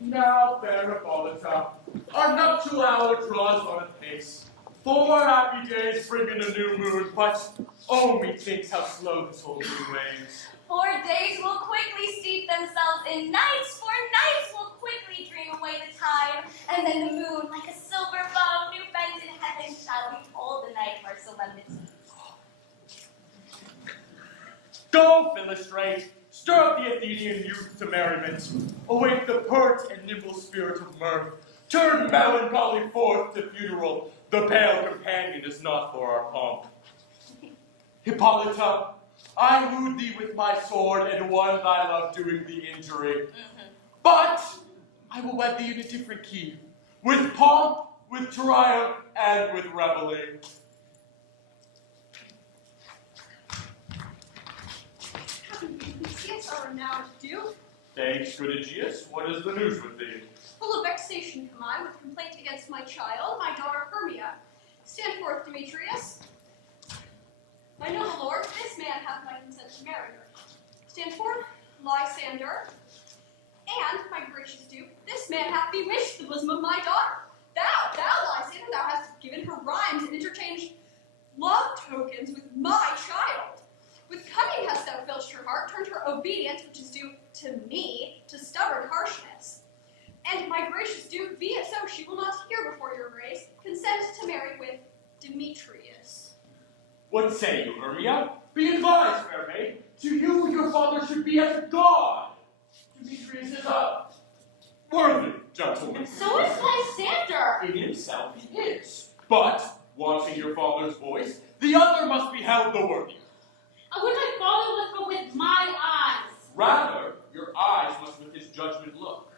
Now, fair Hippolyta, our nuptial hour draws on apace. 4 happy days bring in a new moon, but oh, methinks how slow this whole moon wanes. 4 days will quickly steep themselves in nights, for nights will quickly dream away the time, and then the moon, like a silver bow, new bent in heaven, shall behold the night for solemnity. Go, Philostrate, stir up the Athenian youth to merriment. Awake the pert and nimble spirit of mirth. Turn melancholy forth to funeral. The pale companion is not for our pomp. Hippolyta, I wooed thee with my sword and won thy love doing thee injury. But I will wed thee in a different key, with pomp, with triumph, and with reveling. Yes, our renowned Duke. Thanks, good Aegeus. What is the news with thee? Full of vexation come I with complaint against my child, my daughter Hermia. Stand forth, Demetrius. My noble lord, this man hath my consent to marry her. Stand forth, Lysander. And, my gracious Duke, this man hath bewitched the bosom of my daughter. Thou, Lysander, thou hast given her rhymes and interchanged love tokens with my child. With cunning hast thou filched her heart, turned her obedience, which is due to me, to stubborn harshness. And, my gracious Duke, be it so, she will not hear before your grace, consent to marry with Demetrius. What say you, Hermia? Be advised, fair maid. To you, your father should be as a god. Demetrius is a worthy gentleman. And so is Lysander. In himself he is. But, wanting your father's voice, the other must be held the worthier. I would my father look her with my eyes. Rather, your eyes must with his judgment look.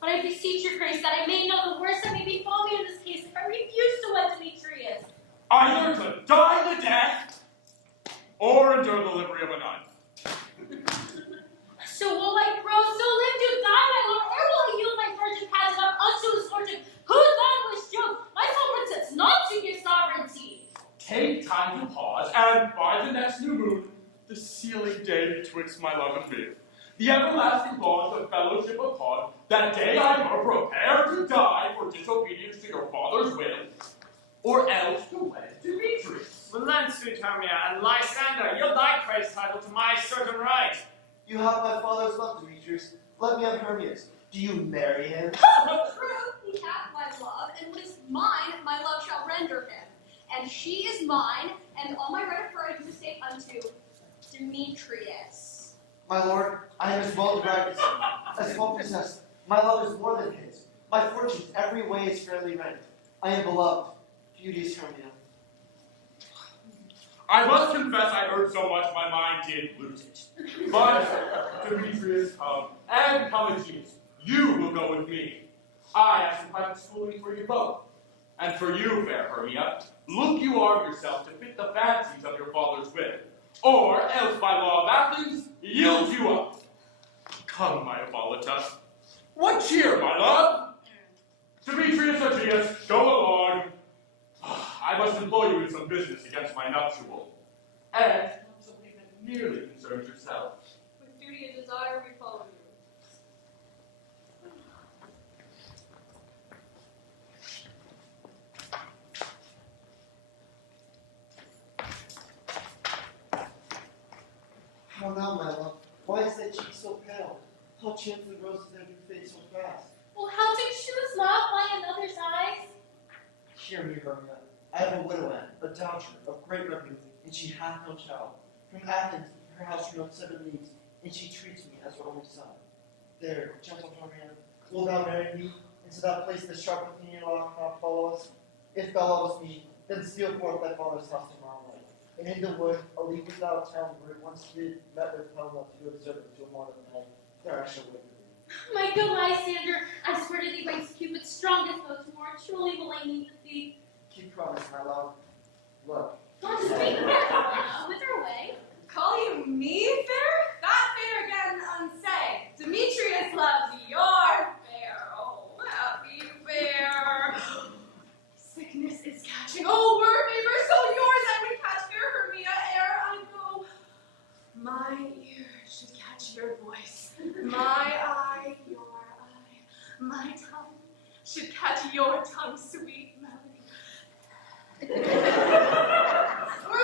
But I beseech your grace that I may know the worst that may befall me in this case if I refuse to wed Demetrius. Either to die the death, or endure the livery of a nun. So will I grow, so live to die, my lord, or will I yield my virgin pageant up unto his fortune? Who then was Job? My sovereign sets not to your sovereignty. Take time to pause, and by the next new moon, the sealing day betwixt my love and me, the everlasting bond of fellowship upon, that day I more prepare to die for disobedience to your father's will, or else to wed Demetrius. Relent, sweet Hermia, and Lysander, yield thy praise title to my certain right. You have my father's love, Demetrius. Let me have Hermia's. Do you marry him? True, he hath my love, and what is mine, my love shall render him. And she is mine, and all my right of her I do estate unto Demetrius. My lord, I am as well dragged as well possessed. My love is more than his. My fortune every way is fairly rent. I am beloved. Beauteous Hermia. I must confess I heard so much my mind did lose it. But, Demetrius, come, and Aegeus, you will go with me. I have some private schooling for you both. And for you, fair Hermia, look you arm yourself to fit the fancies of your father's will, or else by law of Athens, yield you up. Come, my Hippolyta. What cheer, my love? Demetrius, Aegeus, go along. I must employ you in some business against my nuptial. And not something that nearly concerns yourself. With duty and desire we follow you. How now, my love? Why is that cheek so pale? How chance the roses have your face so fast? Well, how to choose love by another's eyes? Hear me, Hermia. I have a widow aunt, a dowager of great revenue, and she hath no child. From Athens, her house remains 7 leagues, and she treats me as her only son. There, gentle Hermia, wilt thou marry me into that place the sharp Athenian law cannot follow us? If thou lovest me, then steal forth thy father's house tomorrow night. And in the wood, a league without town, where it once did met with Helena to do observance till morn of the night, there I shall wait for thee. My good Lysander, I swear to thee by Cupid's strongest bow tomorrow, truly will I meet with thee. Keep promise, my love. Look, Wither away. Call you me fair? That fair again unsay. Demetrius loves your fair. Oh, happy fair. Sickness is catching. Oh, we're fever, so yours I would catch fair Hermia ere I go. My ear should catch your voice. My eye, your eye. My tongue should catch your tongue, sweet melody. Were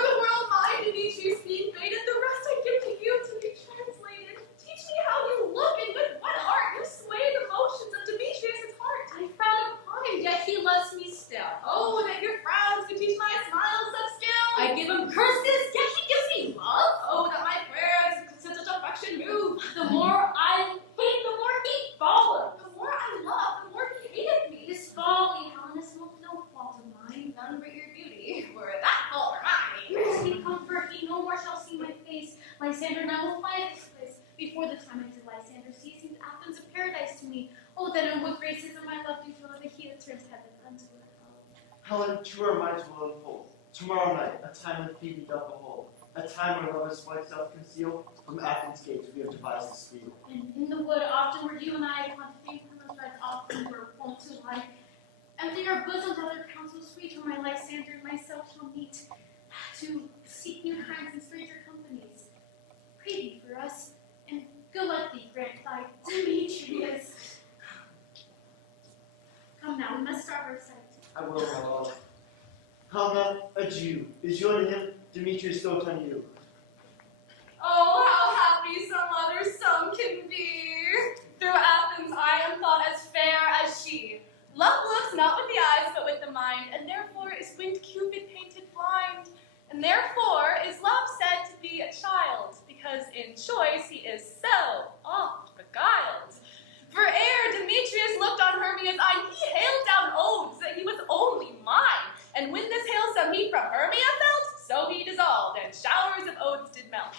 the world mine, Demetrius being faded, the rest I give to you to be translated. Teach me how you look and with what art you sway the motions of Demetrius' heart. I frown upon him, yet he loves me still. Oh, that your frowns could teach my smiles such skill. I give him curses, yet he gives me love. Oh, that my prayers could such affection move. The more I hate, the more he follows. The more I love, the more he hated me. This folly, Helenis, no fault of mine. None but your beauty. Were that fault or mine? He comfort, he no more shall see my face. Lysander and I will fly this place. Before the time I did Lysander see, seemed Athens a paradise to me. Oh, then in what graces am I loved you to love, he that turns heaven unto earth. Helen, to our minds will unfold. Tomorrow night, a time when Phoebe doth behold. A time when lovers flight self-conceal. From Athens' gates we have devised this field. And in the wood often were you and I upon faint pillars red, often were wont to lie. Empty our bosoms, other counsels sweet, where my Lysander and myself shall meet, to seek new kinds and stranger companies. Pray thee for us, and good let thee grant thy Demetrius. Come now, we must start our sight. I will, my love. Helena, adieu. Is you unto him, Demetrius dote on you. Oh, how happy some others some can be. Through Athens I am thought as fair as she. Love looks not with the eyes, but with the mind, and therefore is winged Cupid painted blind. And therefore is love said to be a child, because in choice he is so oft beguiled. For ere Demetrius looked on Hermia's eye, he hailed down oaths that he was only mine. And when this hailsome he from Hermia felt, so he dissolved, and showers of oaths did melt.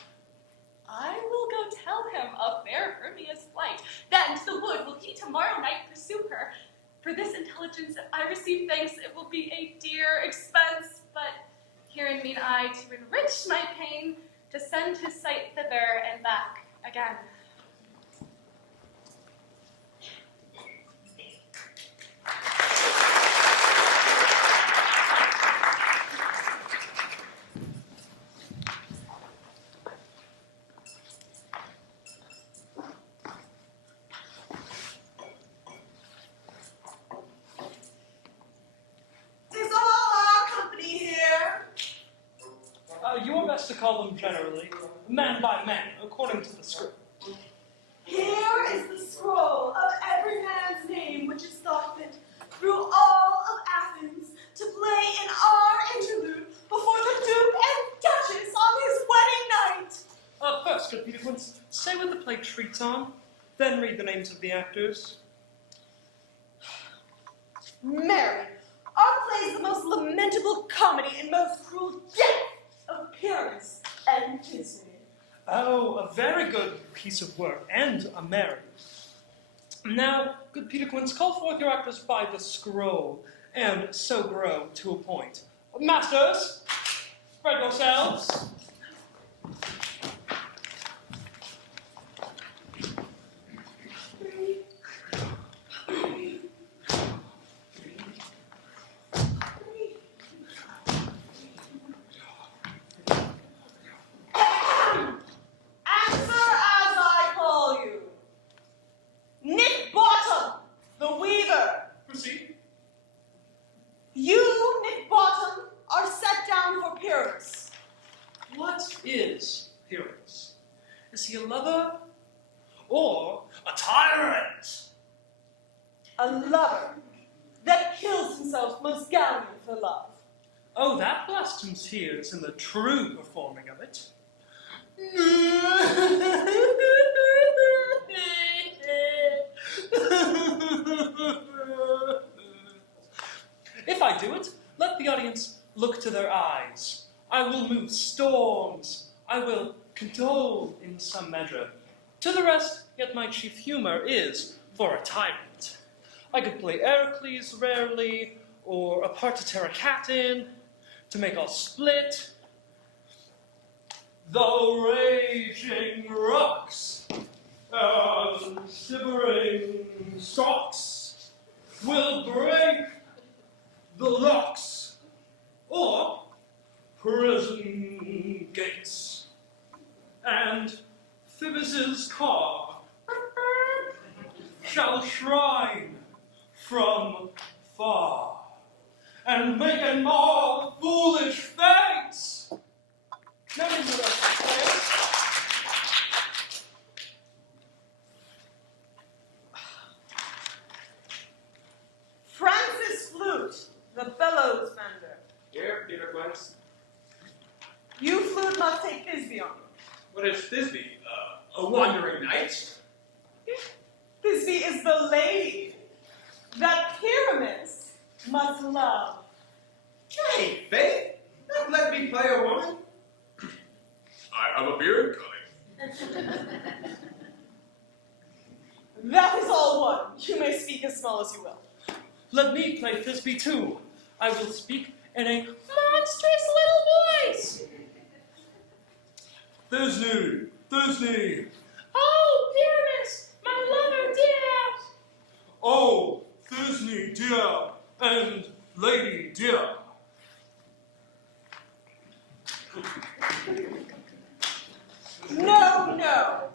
I will go tell him of fair Hermia's flight. Then to the wood will he tomorrow night pursue her. For this intelligence, if I receive thanks, it will be a dear expense. But herein mean I to enrich my pain, to send his sight thither and back again. You are best to call them generally, man by man, according to the script. Here is the scroll of every man's name which is thought fit through all of Athens to play in our interlude before the Duke and Duchess on his wedding night. First, good Peter Quince, say what the play treats on, then read the names of the actors. Mary, our play is the most lamentable comedy and most cruel death of Pyrrhus and Disney. Oh, a very good piece of work, and a merry. Now, good Peter Quince, call forth your actors by the scroll, and so grow to a point. Masters, spread yourselves. Is he a lover or a tyrant? A lover that kills himself most gallantly for love. Oh, that blossoms tears in the true performing of it. If I do it, let the audience look to their eyes. I will move storms. I will condole in some measure. To the rest, yet my chief humor is for a tyrant. I could play Heracles rarely, or a part to tear a cat in, to make all split, the raging rocks and shivering stalks will break the locks or prison gates, and Phoebus's car shall shrine from far and make a more foolish face. Now into the place. Francis Flute, the bellows mender. Here, Peter Quince. You, Flute, must take Thisbe on. What is Thisbe? A wandering knight? Thisbe is the lady that Pyramus must love. Hey, Faith, don't let me play a woman. I have a beard coming. That is all one. You may speak as small as you will. Let me play Thisbe too. I will speak in a monstrous little voice. Thisbe, Thisbe. Oh, Pyramus, my lover dear. Oh, Thisbe dear and lady dear. No, no.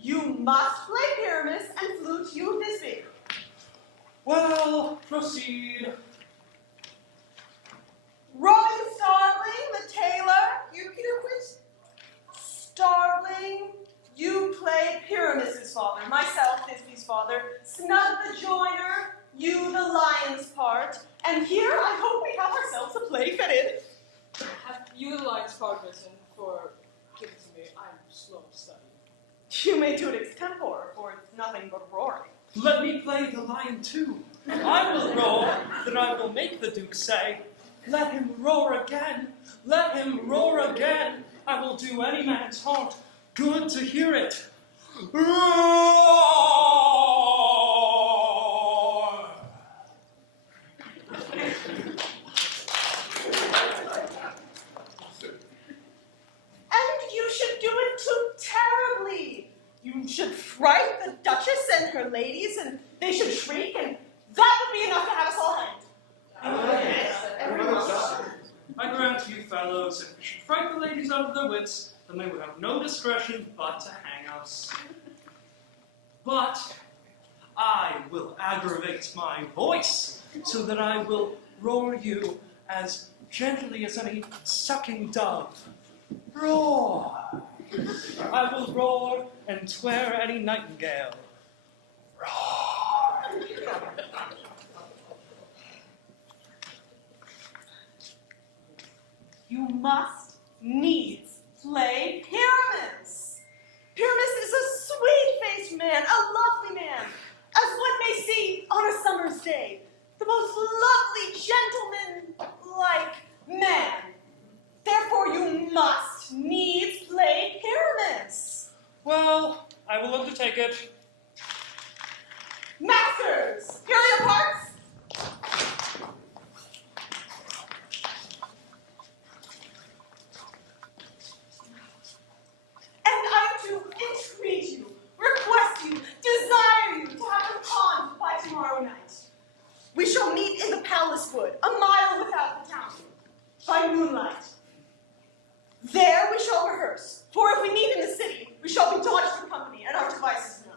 You must play Pyramus and Flute you Thisbe. Well, proceed. Robin Starveling, the tailor, you Peter Quince. Starveling, you play Pyramus's father, myself, Thisbe's father. Snug the joiner, you the lion's part. And here I hope we have ourselves a play fitted. Have you the lion's part written for give it to me? I'm slow of study. You may do it extempore, for it's nothing but roaring. Let me play the lion too. I will roar, that I will make the Duke say, let him roar again, let him roar again. I will do any man's heart good to hear it. Roar! And you should do it too terribly. You should fright the Duchess and her ladies, and they should shriek, and that would be enough to have us all hanged. I grant you, fellows, if we should fright the ladies out of their wits, then they would have no discretion but to hang us. But I will aggravate my voice, so that I will roar you as gently as any sucking dove. Roar! I will roar and swear any nightingale. Roar! You must needs play Pyramus. Pyramus is a sweet-faced man, a lovely man, as one may see on a summer's day. The most lovely, gentleman-like man. Therefore, you must needs play Pyramus. Well, I will undertake it. Masters, here are your parts. And I do entreat you, request you, desire you to have them conned by tomorrow night. We shall meet in the palace wood, a mile without the town, by moonlight. There we shall rehearse, for if we meet in the city, we shall be dodged for company and our devices known.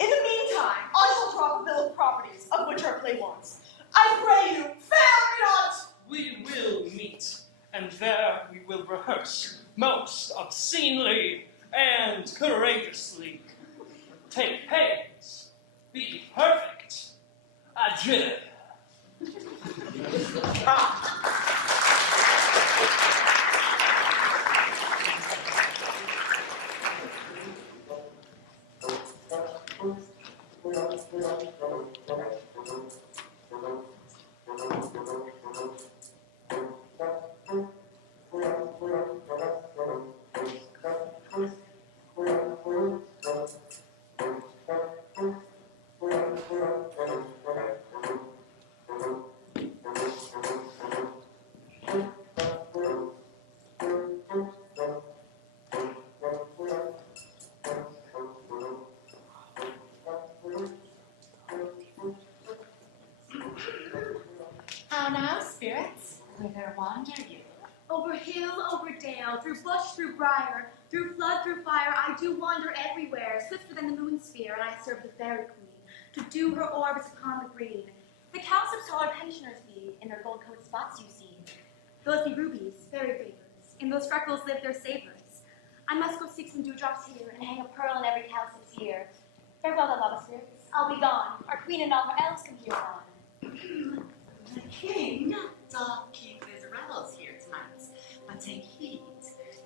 In the meantime, I shall drop a bill of properties, of which our play wants. I pray you, fail me not! We will meet, and there we will rehearse, most obscenely and courageously. Take pains, be perfect. Adieu. How now, spirits? Whither wander you? Over hill, over dale, through bush, through briar, through flood, through fire, I do wander everywhere, swifter than the moon sphere, and I serve the fairy queen, to do her orbs upon the green. The cowslips all our pensioners be, in their gold-coated spots you see. Those be rubies, fairy favors, in those freckles live their savors. I must go seek some dewdrops here, and hang a pearl in every cowslip's ear. Farewell, the lava spirits, I'll be gone, our queen and all her elves come here on. The king doth keep his revels here tonight, but take heed,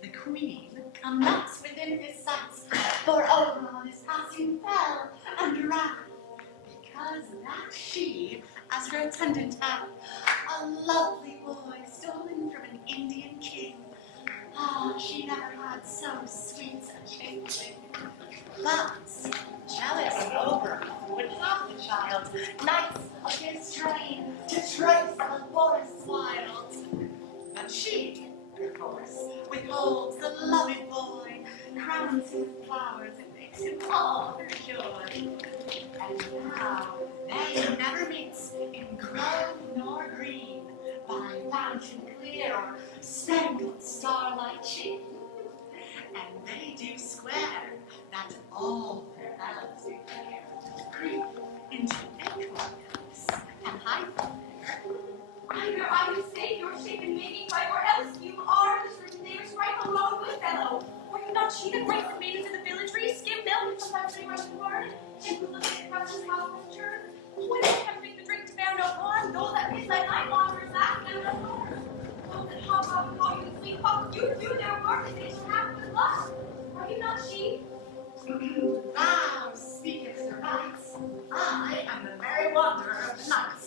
the queen come not within his sights, for Oberon is passing fell and wrath, because that she, as her attendant hath, a lovely boy stolen from an Indian king. Ah, she never had so sweet a changeling. But jealous Oberon would have the child, knights of his train, to trace the forest wild. But she, perforce, withholds the loving boy, crowns him with flowers, and makes him all her joy. And now they never meet in grove nor green, by fountain clear or spangled starlight sheen. And they do swear that all their fellows do care, creep into acorns and hide them there. Either I mistake your shape and making right, or else you are the certain neighbor's right, a long good fellow. Were you not she that brings the maidens to the villagery, skim milk, and sometimes they run corn, and who looks at house's house with churn? When they have make the drink to bear no harm, those at midnight night wanderers laugh and no more. Those that hop up and call you the sweet pup, you do their work, and they shall have good luck. Are you not she? Thou speakest right. I am the merry wanderer of the night.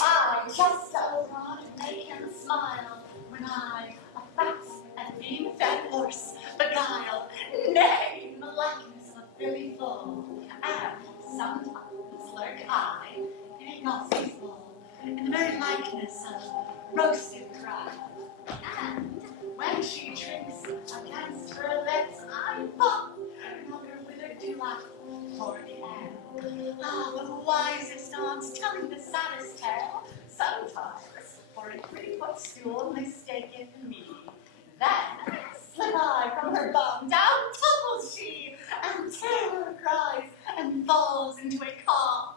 I just Oberon to make him smile, when I, a fat and bean-fed horse, beguile, nay, in the likeness of a filly foal, and sometimes lurk I in a gossip's bowl, in the very likeness of roasted crab. And when she drinks against her lips, I pop, not her withered dewlap, for the air. Ah, the wisest aunts telling the saddest tale, sometimes for a pretty footstool mistaken me. Then slip I from her bum, down tumbles she, and terror cries, and falls into a cough,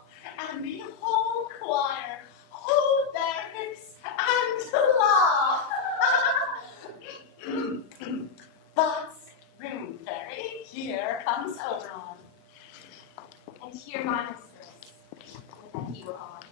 and the whole choir hold their hips and laugh. But, room fairy, here comes Oberon. And here my mistress, with that he were on.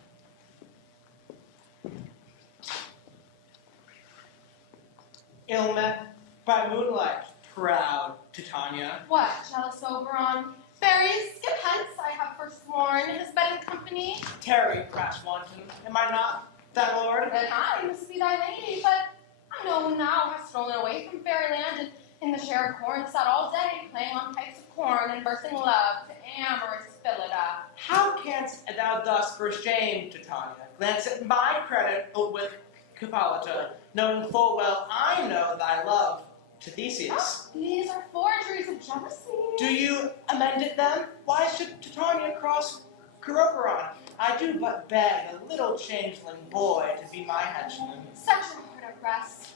Ill met by moonlight, proud Titania. What, jealous Oberon? Fairies, skip hence, I have forsworn his bed and company. Tarry, rash wanton, am I not thy lord? Then I must be thy lady, but I know now hast stolen away from fairyland, and in the share of corn sat all day, playing on pipes of corn and versing love to amorous Phillida. How canst thou thus for shame, Titania, glance at my credit with Hippolyta, knowing full well I know thy love to Theseus? These are forgeries of jealousy. Do you amend it then? Why should Titania cross Oberon? I do but beg a little changeling boy to be my henchman. Set your heart at rest.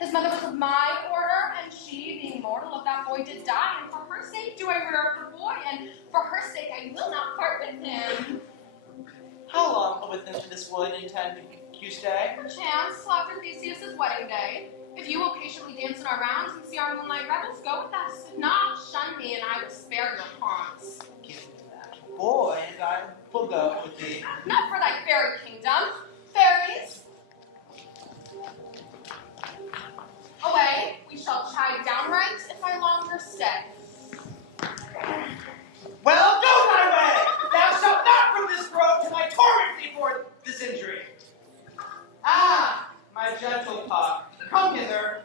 His mother was of my order, and she, being mortal of that boy, did die, and for her sake do I rear up her boy, and for her sake I will not part with him. How long within this wood intend you stay? Perchance, till after Theseus' wedding day. If you will patiently dance in our rounds and see our moonlight revels, go with us. If not, shun me, and I will spare your haunts. Give me that boy, and I will go with thee. Not for thy fairy kingdom. Fairies, away, we shall chide downright if I longer stay. Well, go thy way! Thou shalt not from this grove till I torment thee for this injury. Ah, my gentle pup, come hither.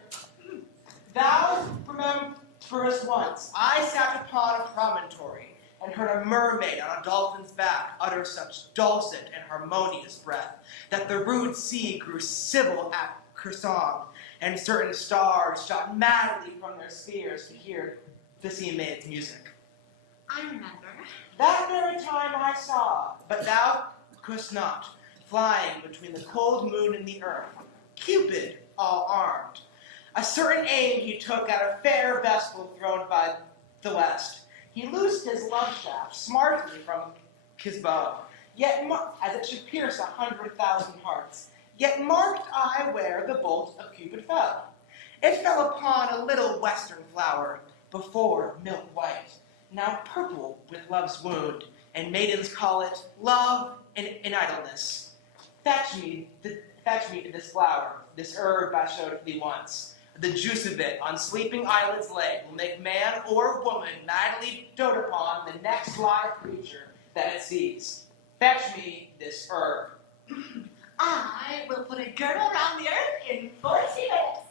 Thou rememberest once I sat upon a promontory and heard a mermaid on a dolphin's back utter such dulcet and harmonious breath that the rude sea grew civil at her song, and certain stars shot madly from their spheres to hear the sea maid's music. I remember. That very time I saw, but thou couldst not, flying between the cold moon and the earth, Cupid all armed. A certain aim he took at a fair vestal thrown by the west. He loosed his love shaft smartly from his bow, yet as it should pierce 100,000 hearts. Yet marked I where the bolt of Cupid fell. It fell upon a little western flower, before milk white, now purple with love's wound, and maidens call it love in idleness. Fetch me this flower, this herb I showed thee once. The juice of it on sleeping eyelids lay will make man or woman madly dote upon the next live creature that it sees. Fetch me this herb. I will put a girdle around the earth in 40 minutes.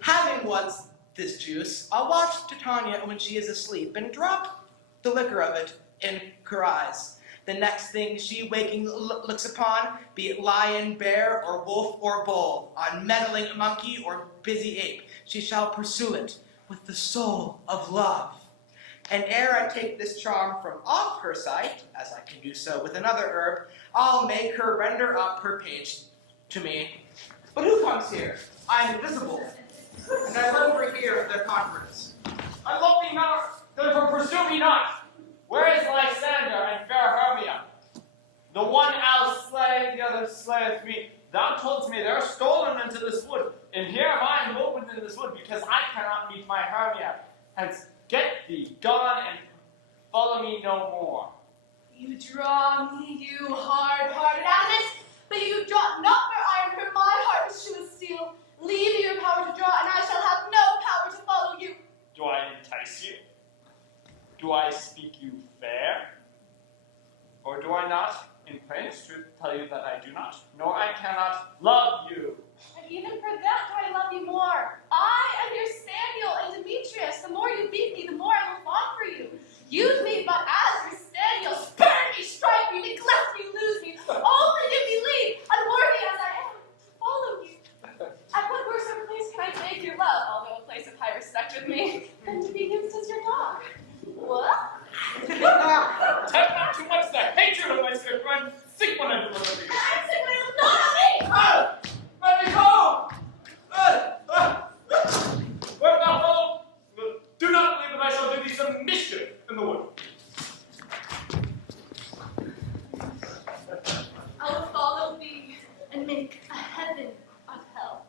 Having once this juice, I'll watch Titania when she is asleep and drop the liquor of it in her eyes. The next thing she waking looks upon, be it lion, bear, or wolf, or bull, on meddling monkey or busy ape, she shall pursue it with the soul of love. And ere I take this charm from off her sight, as I can do so with another herb, I'll make her render up her page to me. But who comes here? I am invisible, and I overhear their conference. Unlock me not, therefore pursue me not. Where is Lysander and fair Hermia? The one I'll slay, the other slayeth me. Thou toldst me they're stolen into this wood, and here am I moved into this wood, because I cannot meet my Hermia. Hence, get thee gone, and follow me no more. You draw me, you hard-hearted Athens, but you draw not for iron, for my heart is true as steel. Leave your power to draw, and I shall have no power to follow you. Do I entice you? Do I speak you fair? Or do I not, in plain truth, tell you that I do not, nor I cannot love you? And even for that do I love you more. I am your Samuel and Demetrius. The more you beat me, the more I will long for you. Use me but as your Samuel. Spurn me, strike me, neglect me, lose me. Only give me leave, unworthy as I am, to follow you. At what worse place can I beg your love, although a place of high respect with me, than to be used as your dog? What? Take not too much the hatred of my sick friend. Sick when I deliver thee. I'm sick when I not on me! Let me go! Where thou fellow? Do not believe that I shall do thee some mischief in the wood. I will follow thee and make a heaven of hell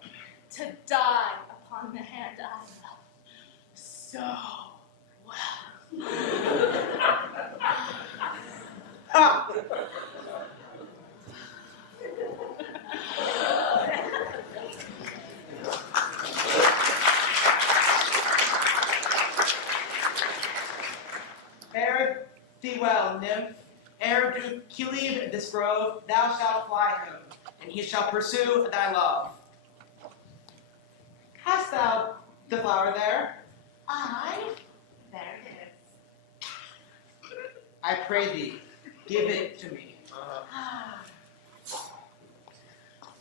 to die upon the hand I love so well. Ah! Fare thee well, nymph. Ere do he leave this grove, thou shalt fly him, and he shall pursue thy love. Hast thou the flower there? There it is. I pray thee, give it to me.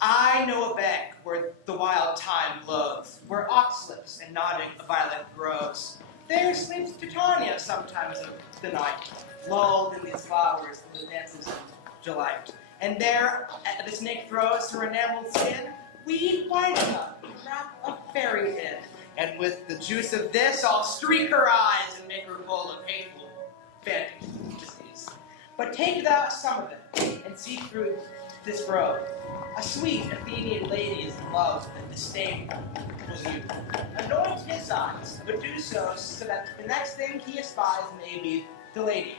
I know a bank where the wild thyme blows, where oxlips and nodding violet grows. There sleeps Titania sometimes of the night, lulled in these flowers and the dances of delight. And there, the snake throws her enameled skin, weed white enough to wrap a fairy in. And with the juice of this, I'll streak her eyes and make her full of hateful fantasies. But take thou some of it, and see through this grove. A sweet Athenian lady is in love and disdainful will you. Anoint his eyes, but do so that the next thing he espies may be the lady.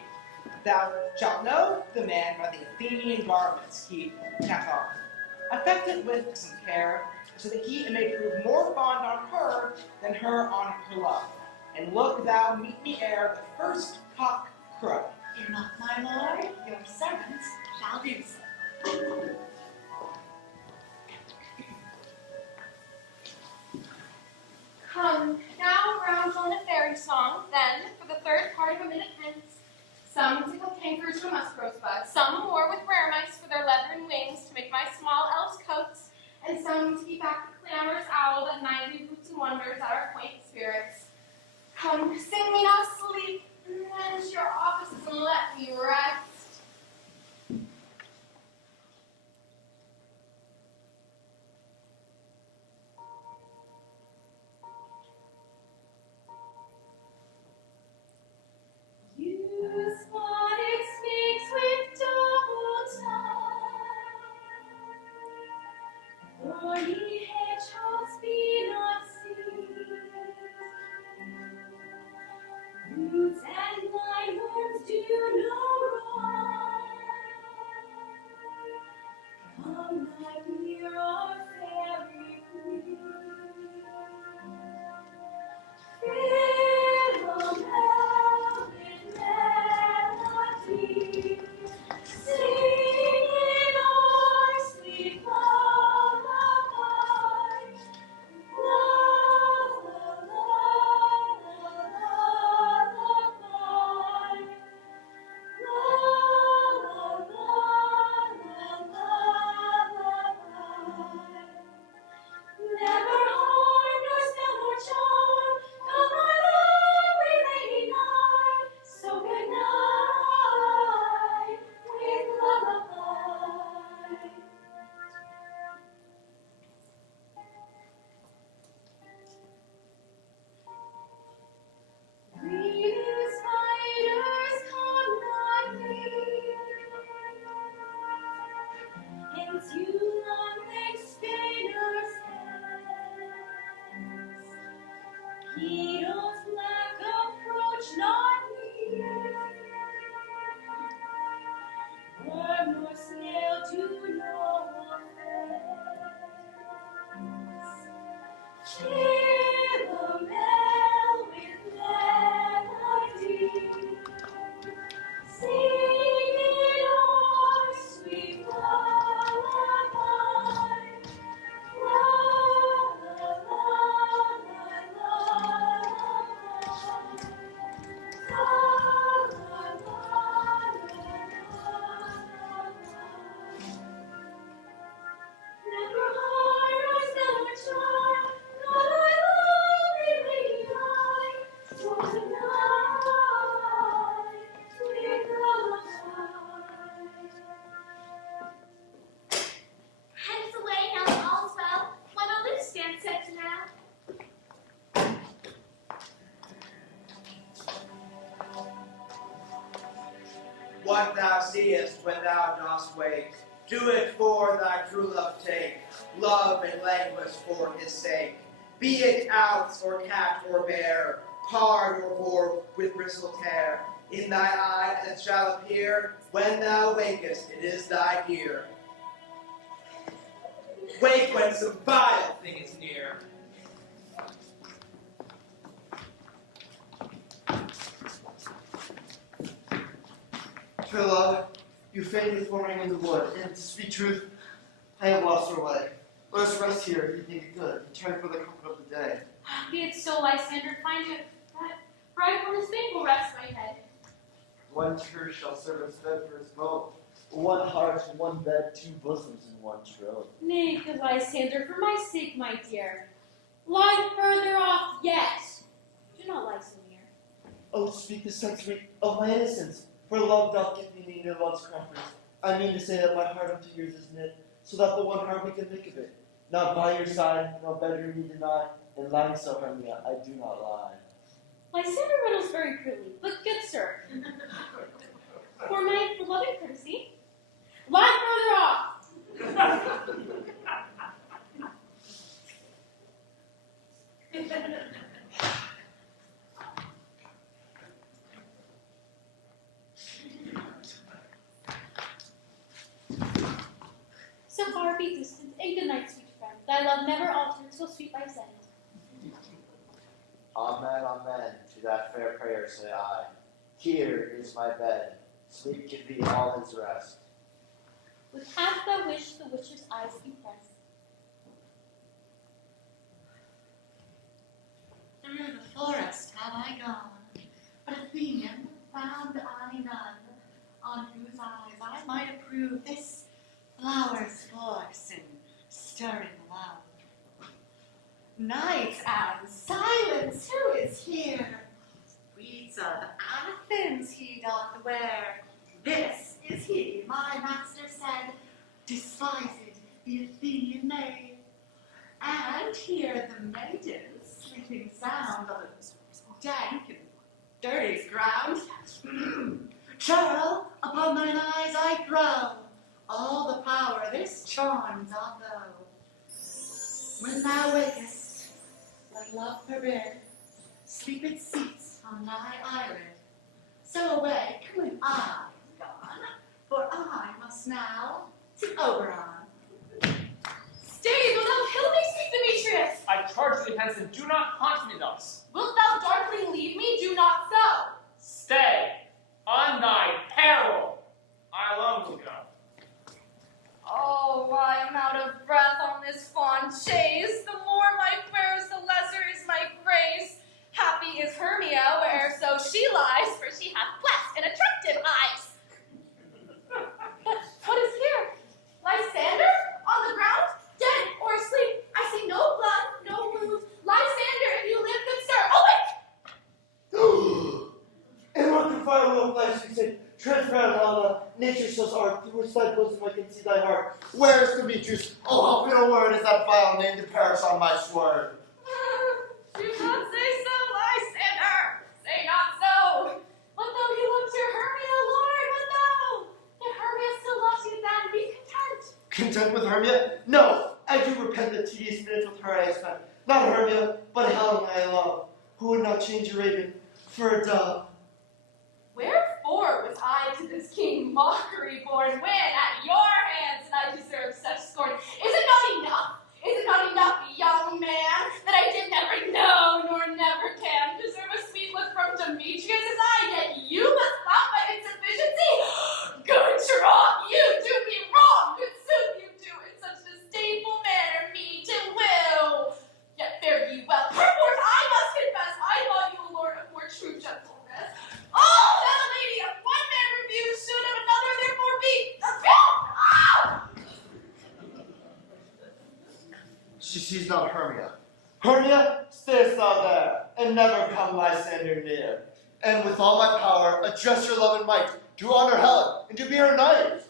Thou shalt know the man by the Athenian garments he hath on. Affect it with some care, so that he may prove more fond on her than her on her love. And look thou meet me ere the first cock crow. Fear not, my lord, your servant shall do so. Come, now round on a fairy song, then, for the third part of a minute hence, some tickle cankers from muskrose buds, some more with rare mice for their leathern wings to make my small elves coats, and some to keep back the clamorous owl that nightly hoots and wonders at our quaint spirits. Come, sing me not sleep, and to your offices and let me rest. what thou seest when thou dost wake. Do it for thy true love take, love and languish for his sake. Be it ounce or cat or bear, pard or boar with bristled hair, in thy eye it shall appear, when thou wakest, it is thy gear. Wake when some vile thing is near. True love, you fainted forming in the wood, and to speak truth, I have lost our way. Let us rest here if you think it good, and turn for the comfort of the day. Be it so, Lysander, find you that bright on his will rest my head. One tear shall serve as bed for his boat. One heart, one bed, two bosoms, and one troth. Nay, good Lysander, for my sake, my dear, lie further off yet. Do not lie so near. Oh, speak the sense of my innocence, for love doth give me neither love's preference. I mean to say that my heart unto yours is knit, so that the one heart we can make of it. Not by your side, nor better me deny, and lying so, Hermia, I do not lie. Lysander riddles very prettily, but good sir, for my beloved courtesy, lie further off. So far be distant, and good night, sweet friend. Thy love never altered, so sweet thy scent. Amen, amen, to that fair prayer say I. Here is my bed, sleep give thee all his rest. With half thy wish, the witcher's eyes impress. Through the forest have I gone, but Athenian found I none, on whose eyes I might approve this flower's force in stirring love. Night and silence, who is here? Weeds of Athens he doth wear. This is he, my master said, despised the Athenian maid. And hear the maidens sleeping sound on the dank and dirty ground. Churl, upon thine eyes I throw all the power this charm doth owe. When thou wakest, let love forbid, sleep its seats on thy eyelid. So awake when I am gone, for I must now to Oberon. Stay, wilt thou kill me, sweet Demetrius? I charge thee hence, and do not haunt me thus. Wilt thou darkly leave me? Do not so. Stay, on thy peril. I alone will go. Oh, I am out of breath on this fond chase. The more my fares, the lesser is my grace. Happy is Hermia, whereso she lies, for she hath blessed and attractive eyes. But what is here? Lysander? On the ground? Dead or asleep? I see no blood, no wound. Lysander, if you live, good sir, awake! And what the fire will flash, you say, transparent lava, nature shows art, through which thy bosom I can see thy heart. Where is Demetrius? Oh, how good a word is that vile name to perish on my sword. Do not say so, Lysander. Say not so. What though he loves your Hermia, Lord? What though? If Hermia still loves you, then be content. Content with Hermia? No, I do repent the tedious minutes with her I have spent. Not Hermia, but Helen I love, who would not change a raven for a dove. Wherefore was I to this king mockery born, when at your hands did I deserve such scorn? Is it not enough? Is it not enough, young man, that I did never know, nor never can deserve a sweet look from Demetrius as I, yet you must laugh my insufficiency? Good troth, you do me wrong, good sooth you do, in such disdainful manner me to will. Yet fare ye well, perforce I must confess, I thought you a lord of more true gentleness. Oh, that a lady of one man refused should of another therefore be repelled. Ah! She's not Hermia. Hermia, stayest thou there, and never come Lysander near. And with all my power, address your love and might, to honor Helen, and to be her knight.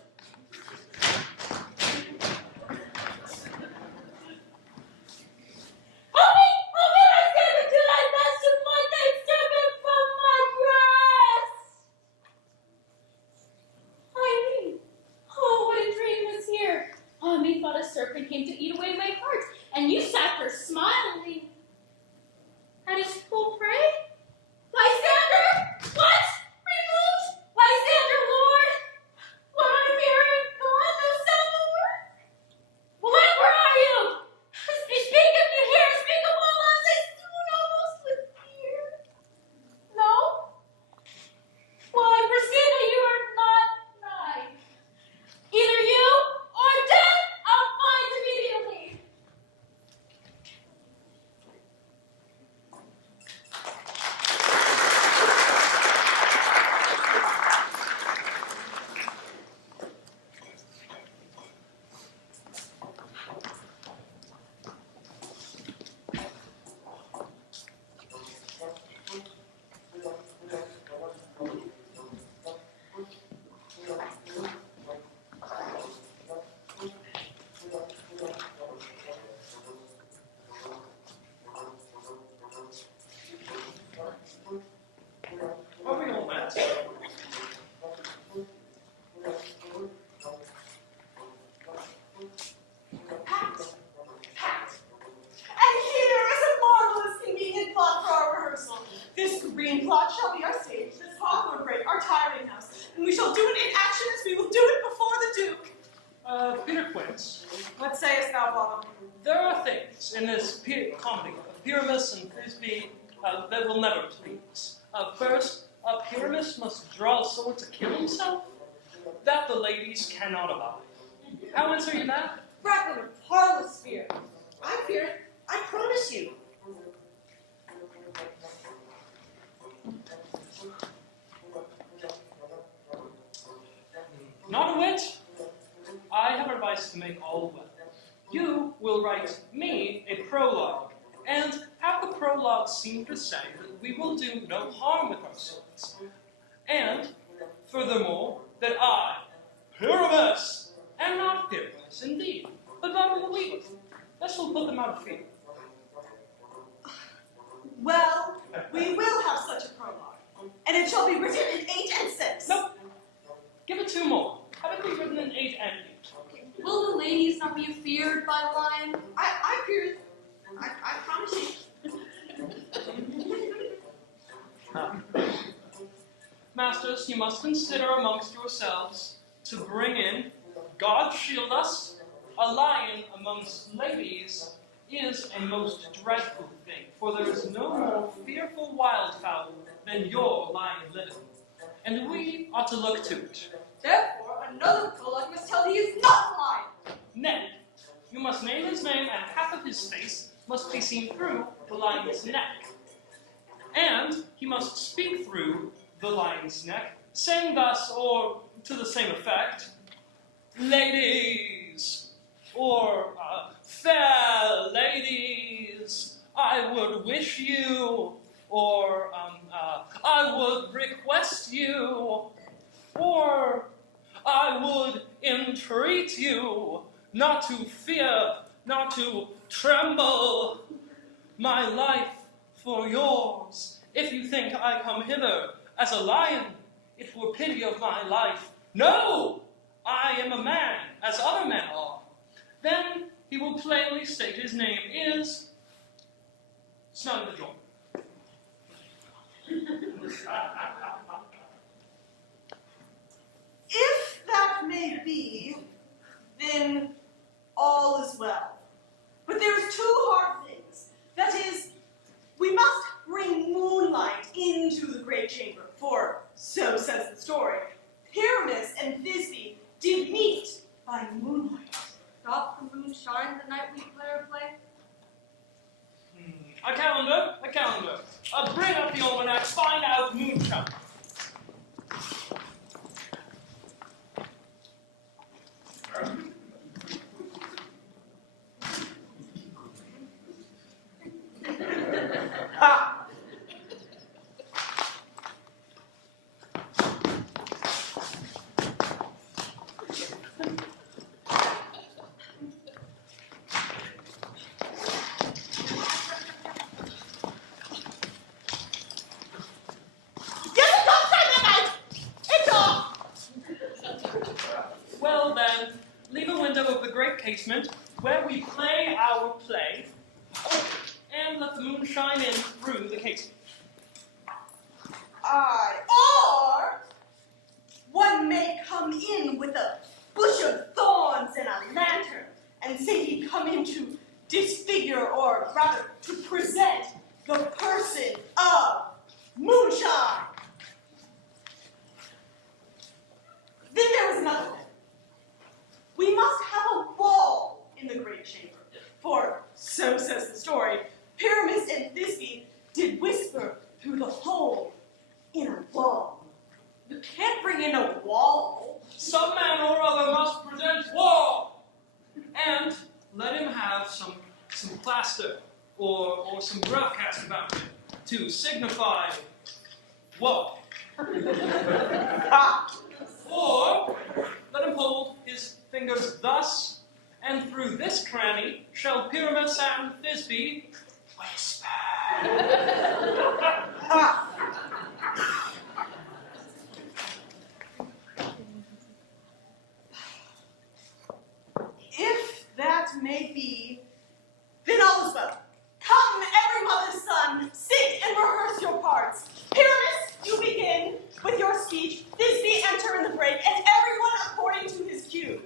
Quince. What sayest thou, Bottom? There are things in this comedy of Pyramus and Thisbe that will never please. First, Pyramus must draw a sword to kill himself. That the ladies cannot abide. How answer you that? Bracken of parlous fear. I fear it, I promise you. Not a whit. I have advice to make all well. You will write me a prologue, and have the prologue seem to say that we will do no harm with our swords. And, furthermore, that I, Pyramus, am not Pyramus indeed, but God will believe it. This will put them out of fear. Well, we will have such a prologue, and it shall be written in 8 and 6. Nope. Give it 2 more. Have it be written in 8 and 8. Will the ladies not be feared by the lion? I fear it, I promise you. Masters, you must consider amongst yourselves to bring in, God shield us, a lion amongst ladies is a most dreadful thing, for there is no more fearful wildfowl than your lion living, and we ought to look to it. Therefore, another prologue must tell he is not a lion. Nay, you must name his name, and half of his face must be seen through the lion's neck. And he must speak through the lion's neck, saying thus, or to the same effect, ladies, or fair ladies, I would wish you, or I would request you, or I would entreat you not to fear, not to tremble, my life for yours. If you think I come hither as a lion, it were pity of my life. No! I am a man, as other men are. Then he will plainly state his name is Son of the Joy. If that may be, then all is well. But there's 2 hard things. That is, we must bring moonlight into the great chamber, for, so says the story, Pyramus and Thisbe did meet by moonlight. Doth the moon shine the night we play our play? A calendar. Bring up the almanac, find out moonshine. Ha! Well then, leave a window of the great casement where we play our play, and let the moon shine in through the casement. Or one may come in with a bush of thorns and a lantern and say he come in to disfigure, or rather to present the person of moonshine. Then there was another thing. We must have a wall in the great chamber, for, so says the story, Pyramus and Thisbe did whisper through the hole in a wall. You can't bring in a wall. Some man or other must present wall, and let him have some plaster or some grout cast about him to signify wall. Or let him hold his fingers thus, and through this cranny shall Pyramus and Thisbe whisper. If that may be, then all is well. Come, every mother's son, sit and rehearse your parts. Pyramus, you begin with your speech. Thisbe enter in the break, and everyone according to his cue.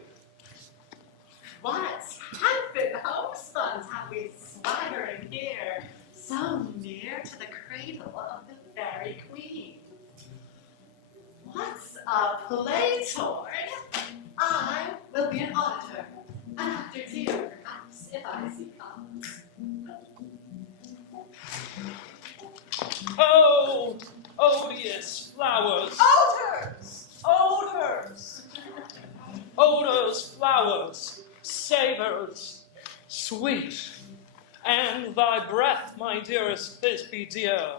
Lord. I will be an auditor, an actor here, perhaps, if I see comes. Oh, odious flowers. Odors! Odors, flowers, savors, sweet. And thy breath, my dearest Thisbe dear.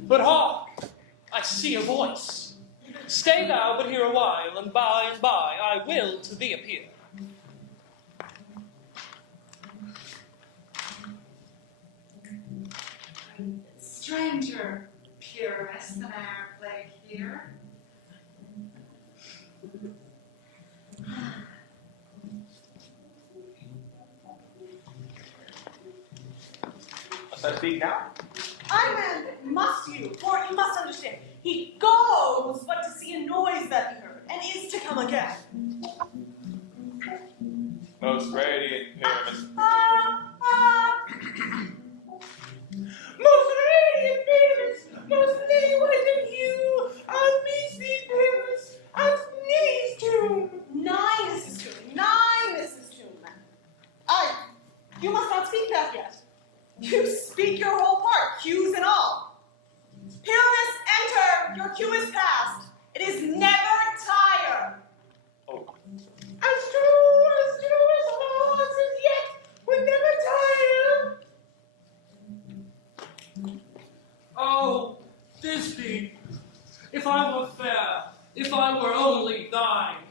But hark, I see a voice. Stay thou but here a while, and by I will to thee appear. Stranger, purest than our plague here. Must I speak now? I mean, must you? For you must understand, he goes but to see a noise that he heard, and is to come again. Most radiant Pyramus. Most radiant Pyramus, most lily-white in hue, of me sweet Pyramus, of Ninny's tomb. Nine is his tomb, nine is his tomb. You must not speak that yet. You speak your whole part, cues and all. Pyramus, enter, your cue is past. It is never tire. Oh. As true as horse, and yet would never tire. Oh, Thisbe, if I were fair, if I were only thine.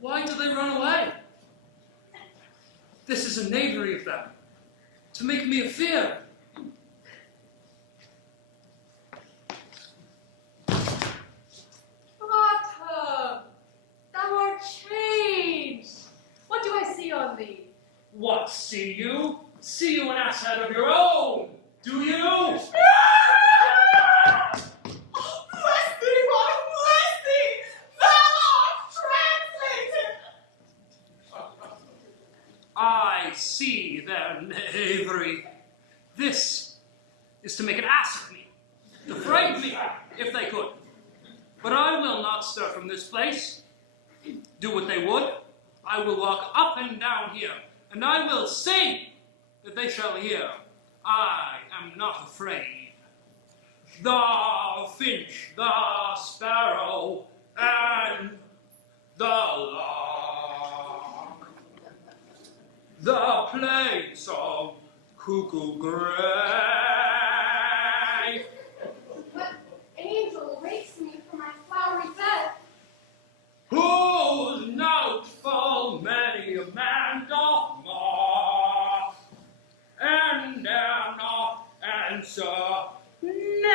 Why do they run away? This is a knavery of them, to make me a fear. But, thou art changed. What do I see on thee? What see you? See you an asshead of your own, do you? Oh, bless thee, Father, bless thee! Thou art translated! I see their knavery. This is to make an ass of me, to frighten me, if they could. But I will not stir from this place. Do what they would, I will walk up and down here, and I will sing that they shall hear. I am not afraid. The finch, the sparrow, and the lark. The plains of cuckoo grey. What angel rakes me from my flowery bed? Whose note full many a man doth mock, and dare not answer nay.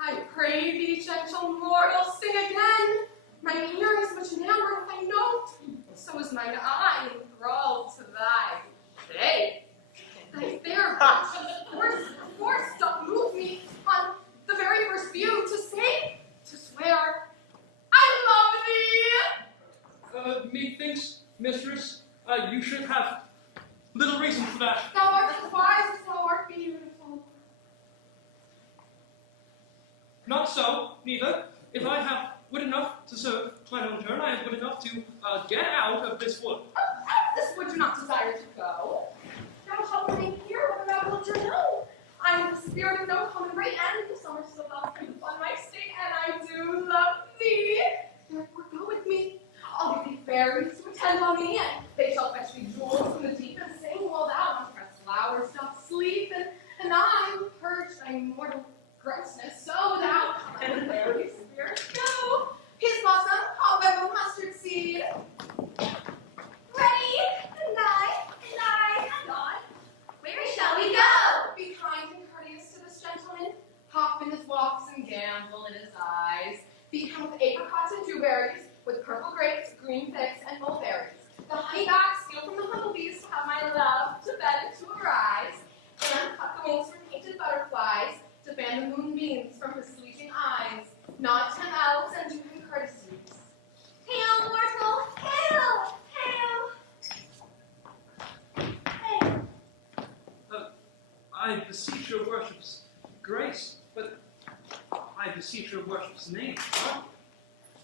I pray thee, gentle mortal, sing again. Mine ear is much enamored with thy note, so is mine eye enthralled to thy face. Thy fair force doth move me on the very first view to say, to swear, I love thee. Methinks, mistress, you should have little reason for that. Thou art as wise as thou art beautiful. Not so, neither. If I have wit enough to serve mine own turn, I have wit enough to get out of this wood. This would do not desire to go. Thou shalt remain here, whether thou wilt or no. I am the spirit of no common rate, and the summer still doth creep upon my state, and I do love thee. Therefore go with me. I'll give thee fairies to attend on me, and they shall fetch thee jewels from the deep and sing while thou on pressed flowers doth sleep, and I will purge thy mortal grossness, so thou and the fairy spirit go. Peace blossom, however mustard seed. Ready? And I. Where shall we go? Be kind and courteous to this gentleman. Hop in his walks and gambol in his eyes. Feed him with apricots and dewberries, with purple grapes, green figs, and mulberries. The honeybacks steal from the humblebees to have my love to bed and to arise, and cut the wings from painted butterflies to fan the moonbeams from his fleeting eyes. Nod to him elves and do him courtesies. beseech your worship's grace, but I beseech your worship's name. Huh?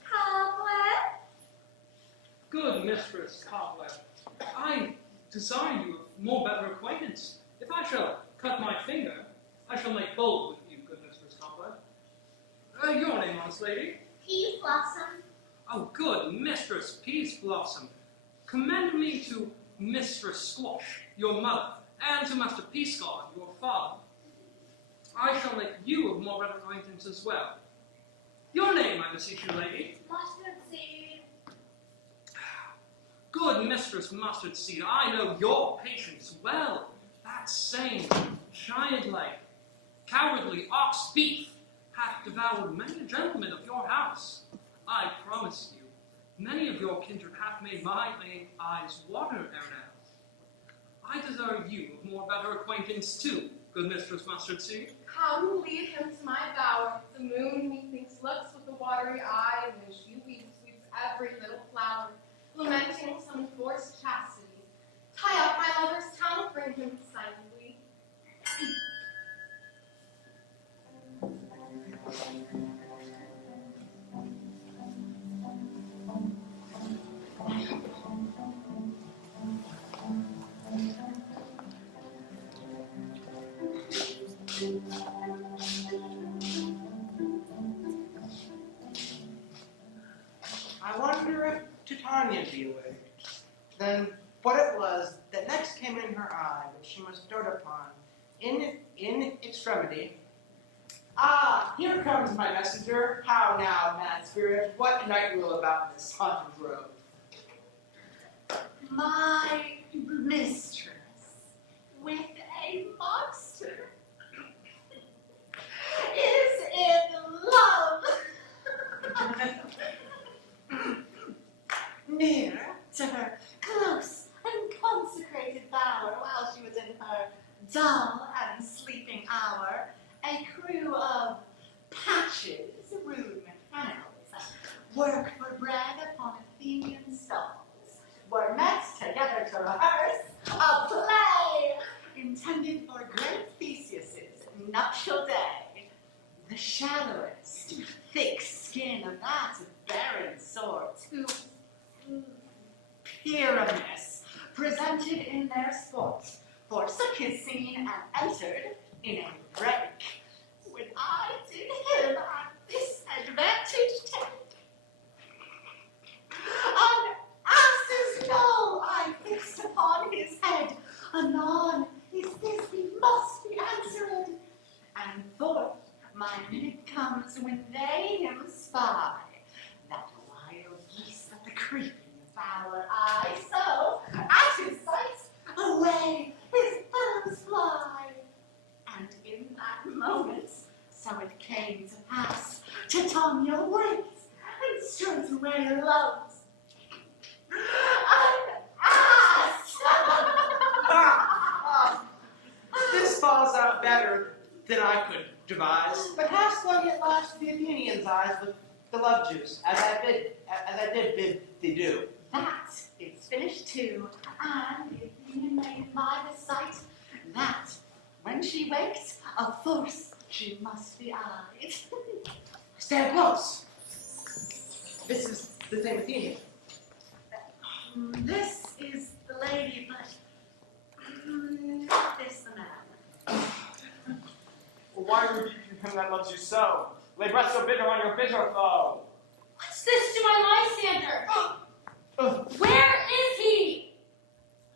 Cobweb? Good Mistress Cobweb, I desire you of more better acquaintance. If I shall cut my finger, I shall make bold with you, good Mistress Cobweb. Your name, honest lady? Peas Blossom. Oh, good Mistress Peas Blossom. Commend me to Mistress Squash, your mother, and to Master Peascod, your father. I shall make you of more better acquaintance as well. Your name, I beseech you, lady? Mustard Seed. Good Mistress Mustard Seed, I know your patience well. That same childlike, cowardly ox beef hath devoured many a gentleman of your house. I promise you, many of your kindred hath made my eyes water ere now. I desire you of more better acquaintance too, good Mistress Mustard Seed. Come, lead him to my bower. The moon, methinks, looks with a watery eye, and when she weeps every little flower, lamenting some forced chastity. Tie up my lover's tongue, bring him silently. I wonder if Titania'd be awake. Then what it was that next came in her eye, which she must dote upon, in extremity. Ah, here comes my messenger. How now, mad spirit? What night rule about this haunted grove? My mistress with a monster is in love. Near to her close and consecrated bower, while she was in her dull and sleeping hour, a crew of patches, rude mechanicals, work for bread upon Athenian stalls, were met together to rehearse a play intended for great Theseus's nuptial day. The shallowest, thick skin of that barren sort, who Pyramus presented in their sport, forsook his scene and entered in a break. When I did him at this advantage take, an ass's knoll I fixed upon his head. Anon, is this he must be answered. And forth my minute comes when they him spy, that wild geese at the creeping foul eye. So, at his sight, away his fellows fly. And in that moment, so it came to pass, Titania wakes and straightway loves an ass. This falls out better than I could devise. But hast thou yet lashed the Athenians' eyes with the love juice, as I did bid thee do? That is finished too, and the Athenian maiden by the sight, that when she wakes, of force she must be eyed. Stand close. This is the same Athenian. This is the lady, but not this the man. Well, why rebuke you him that loves you so? Lay breath so bitter on your bitter foe. What's this to my Lysander? Where is he?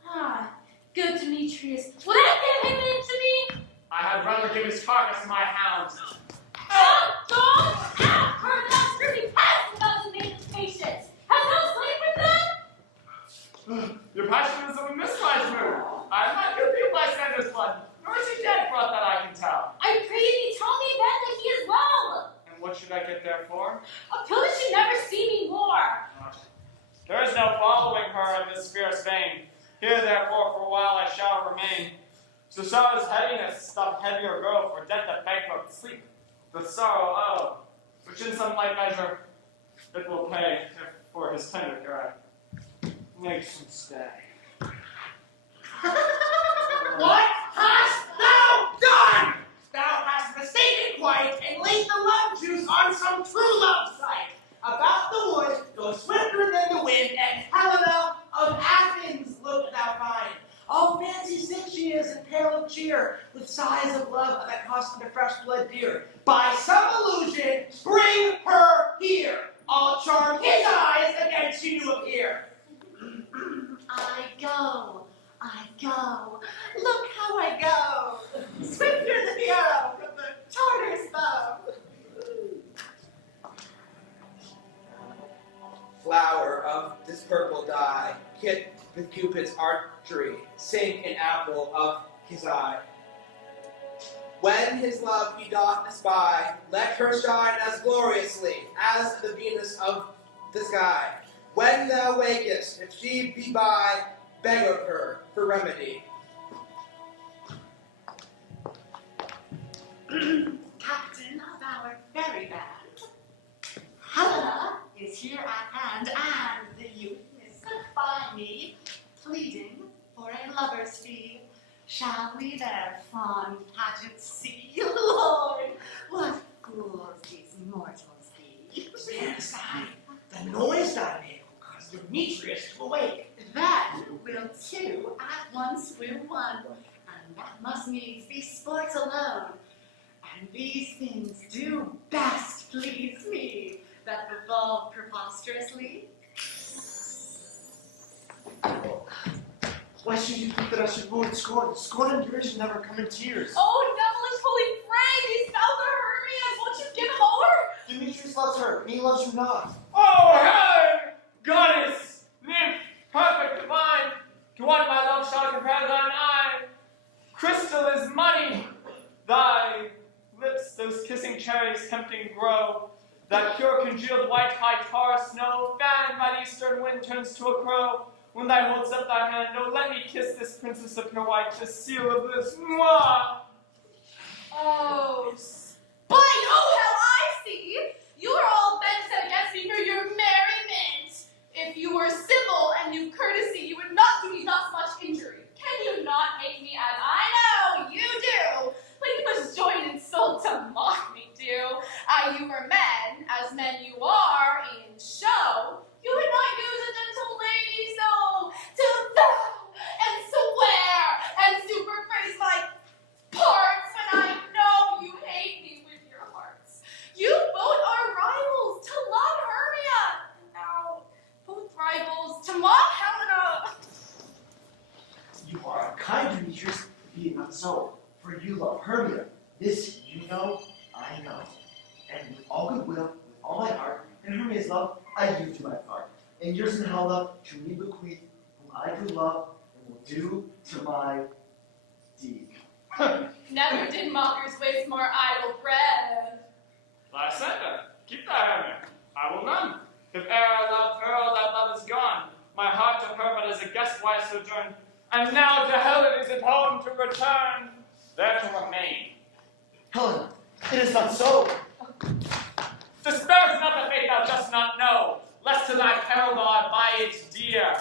Ah, good Demetrius. Will that give him in to me? I had rather give his carcass to my hounds. Out, dogs! Out! Heard that screaming past about the maiden's patience. Has no sleep with them? Your passion is of a miswise mood. I am not guilty of Lysander's blood, nor is he dead for aught that I can tell. I pray thee tell me then that he is well. And what should I get therefore? A pill that should never see me more. There is no following her in this fierce vein. Here, therefore, for a while I shall remain. So sorrow's heaviness doth heavier grow, for death that bankrupt sleep, the sorrow oh, which in some light measure it will pay, if for his tender care I make some stay. What hast thou done? on some true love sight. About the wood, go swifter than the wind, and Helena of Athens look thou find. Oh, fancy sick she is, and pale of cheer, with sighs of love that cost the fresh blood dear. By some illusion, bring her here. I'll charm his eyes against she do appear. I go, look how I go, swifter than the arrow from the Tartar's bow. Flower of this purple dye, hit with Cupid's archery, sink an apple of his eye. When his love he doth espy, let her shine as gloriously as the Venus of the sky. When thou wakest, if she be by, beg of her for remedy. Captain of our ferry band, Helena is here at hand, and the youth is sent by me, pleading for a lover's fee. Shall we their fond pageant see? Lord, what fools these mortals be! Stand aside. The noise thou made will cause Demetrius to awake. That will two at once will one, and that must needs be sport alone. And these things do best please me, that revolve preposterously. Why should you think that I should woo and scorn? Scorn and derision never come in tears. Oh, devilish holy Frank, these spells are Hermia's. Won't you give them over? Demetrius loves her, and he loves you not. Oh, hey! Goddess, nymph, perfect, divine, to what my love shall compare thine eye. Crystal is money, thy lips, those kissing cherries tempting grow. That pure congealed white high tar snow, fanned by the eastern wind, turns to a crow. When thou holds up thy hand, oh, let me kiss this princess of pure white, the seal of this. Mwah! Oh, but oh, how I see! You are all bent set against me for your merriment. If you were civil and knew courtesy, you would not do me thus much injury. Can you not hate me as I know you do? But you must join in soul to mock me, do? You were men, as men you are, in show. You would not use a gentle lady so to vow and swear and superpraise my parts when I know you hate me with your hearts. You both are rivals to love Hermia, and now both rivals to mock Helena. You are unkind, Demetrius, be it not so, for you love Hermia. This you know, I know. And with all goodwill, with all my heart, and Hermia's love, I give to my part. And yours and Helena to me bequeath, whom I do love, and will do to my deed. Never did mockers waste more idle breath. Lysander, keep thy Hermia. I will none. If e'er I loved her, all that love is gone. My heart to her but as a guest why sojourn. And now to Helen is at home to return, there to remain. Helena, it is not so. Disparage not the fate thou dost not know, lest to thy peril thou art by its dear.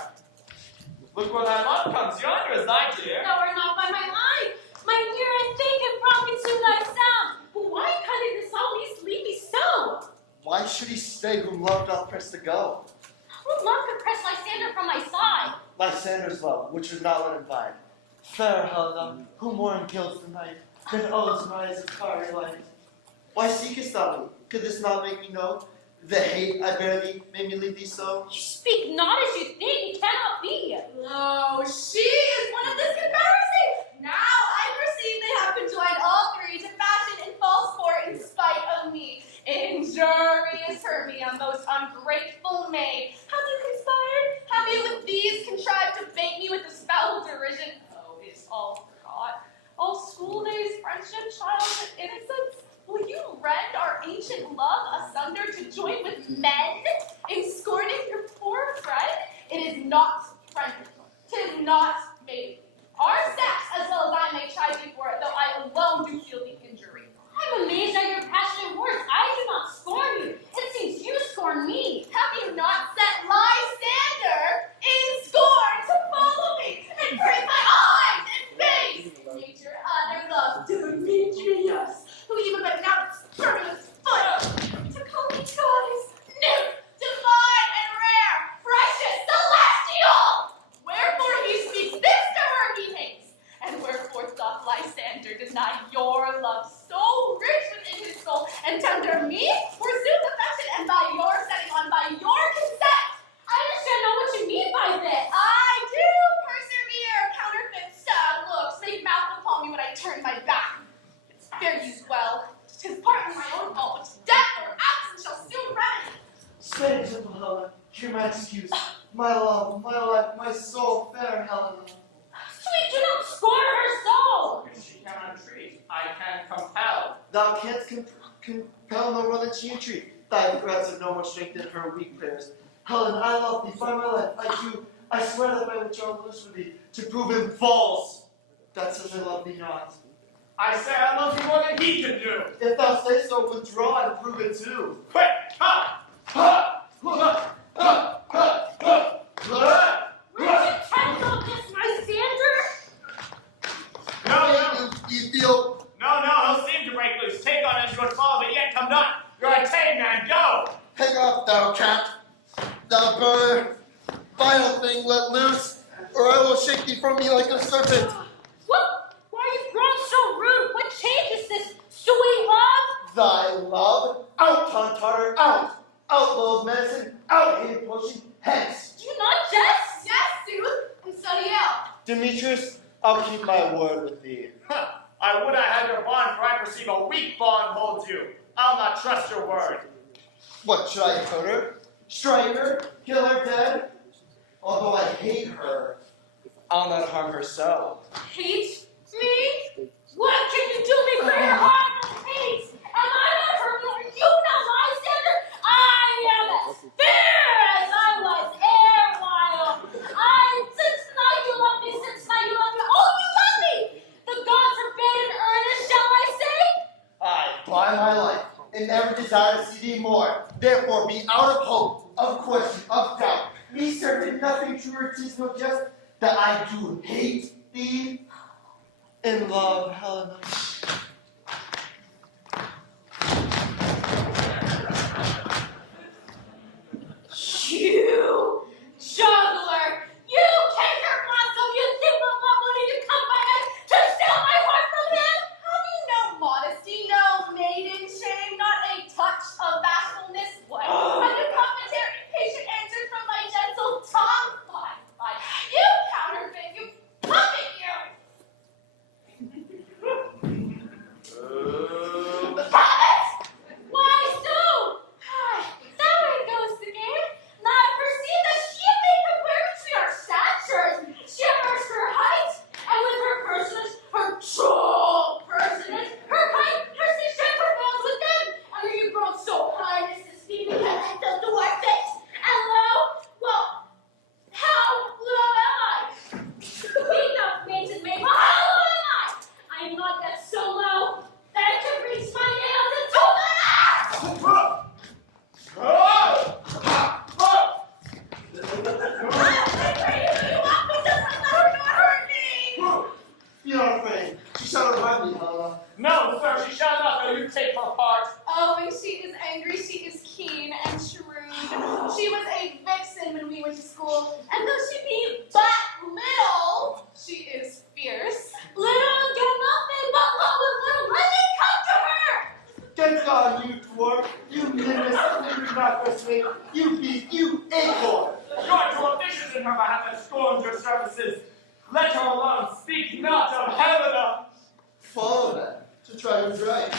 Look where thy love comes, yonder is thy dear. Thou art not by my eye. My ear and think have brought me to thy sound. But why cutting this all least leave me so? Why should he stay whom love doth press to go? Who love could press Lysander from my side? Lysander's love, which would not let him find. Fair Helena, who more kills the night, than owes my eyes of fiery light. Why seekest thou me? Could this not make me know? The hate I bear thee made me leave thee so? You speak not as you think, it cannot be. Oh, she is one of this conspiracy. Now I perceive they have conjoined all three to fashion and false sport in spite of me. Injurious Hermia, most ungrateful maid. Have you conspired? Have you with these contrived to bait me with the spell of derision? Oh, it's all forgot. All school days, friendship, childhood innocence. Will you rend our ancient love asunder to join with men in scorning your poor friend? It is not friendly. 'Tis not made. Our sex, as well as I may chide you for it, though I alone do feel the injury. I'm amazed at your passionate words. I do not scorn you. It seems you scorn me. Have you not set Lysander in scorn to follow me and break my eyes and face? Nature other love to Demetrius, who even but now spurned his foot to not your love so rich within his soul and tender me, pursues affection, and by your setting on, by your consent. I understand not what you mean by this. I do persevere. Counterfeit sad looks make mouth upon me when I turn my back. It's fair used well. 'Tis partly my own fault, which death or absence shall soon remedy. Stay, gentle Helena. Hear my excuse. My love, my life, my soul, fair Helena. Sweet, do not scorn her soul. If she cannot entreat, I can compel. Thou canst compel no one that she entreat. Thy threats have no more strength than her weak prayers. Helen, I love thee, by my life, I do. I swear that by which I will lose for thee, to prove him false. That says I love thee not. I say I love you more than he can do. If thou say so, withdraw and prove it too. Quick! Ha! Ha! Ha! Ha! Ha! Ha! Ha! Richard Kendall, kiss my Sander? No, You feel... no, he'll seem to break loose. Take on as you would follow, but yet come not. You're a tame man, go! Hang off, thou cat. Thou bird. Vile thing let loose, or I will shake thee from me like a serpent. What? Why are you grown so rude? What change is this, sweet love? Thy love? Out, Tontar, out! Outlaw of medicine, out, hated potion, hence! Do you not jest? Yes, Sooth, and study out. Demetrius, I'll keep my word with thee. I would I had your bond, for I perceive a weak bond holds you. I'll not trust your word. What, should I hurt her? Strike her? Kill her dead? Although I hate her, I'll not harm her so. Hate me? What can you do me for your heart of hate? Am I not hurt nor you not Lysander? I am as fair as I was erewhile. Since now you love me, oh, you love me! The gods forbid in earnest, shall I say? I, by my life, and never desire to see thee more. Therefore, be out of hope, of question, of doubt. Me certain nothing truer, 'tis no jest, that I do hate thee in love, Helena. You juggler! You canker monster! You think my love wanted to come by head to steal my heart from him? Have you no modesty, no maiden shame, not a touch of bashfulness? What? Have you commentary, patient answers from my gentle tongue? Fine. You counterfeit, you puppet, you! Puppet! Why so? There it goes again. Now I perceive that she may compare between our statures. She averts her height, and with her personage, her troll personage, her height, her station prevails with them. And are you grown so high as to speak because I felt the dwarf it? And low? Well, how low am I? Enough mentioned me. How low am I? I am not yet so low that I can reach my nails into my ass! Be not afraid. She shall remind me, Helena. No, sir, she shall not, though you take her part. Oh, when she is angry, she is keen and shrewd. She was a vixen when we went to school, and though she be but little, she is fierce. Little get nothing but love with little. Let me come to her! Get gone, you dwarf. You nimbus, you do not persuade. You beast, you acorn. You are too officious in her behalf that scorns your services. Let her alone. Speak not of Helena. Follow them to try to right.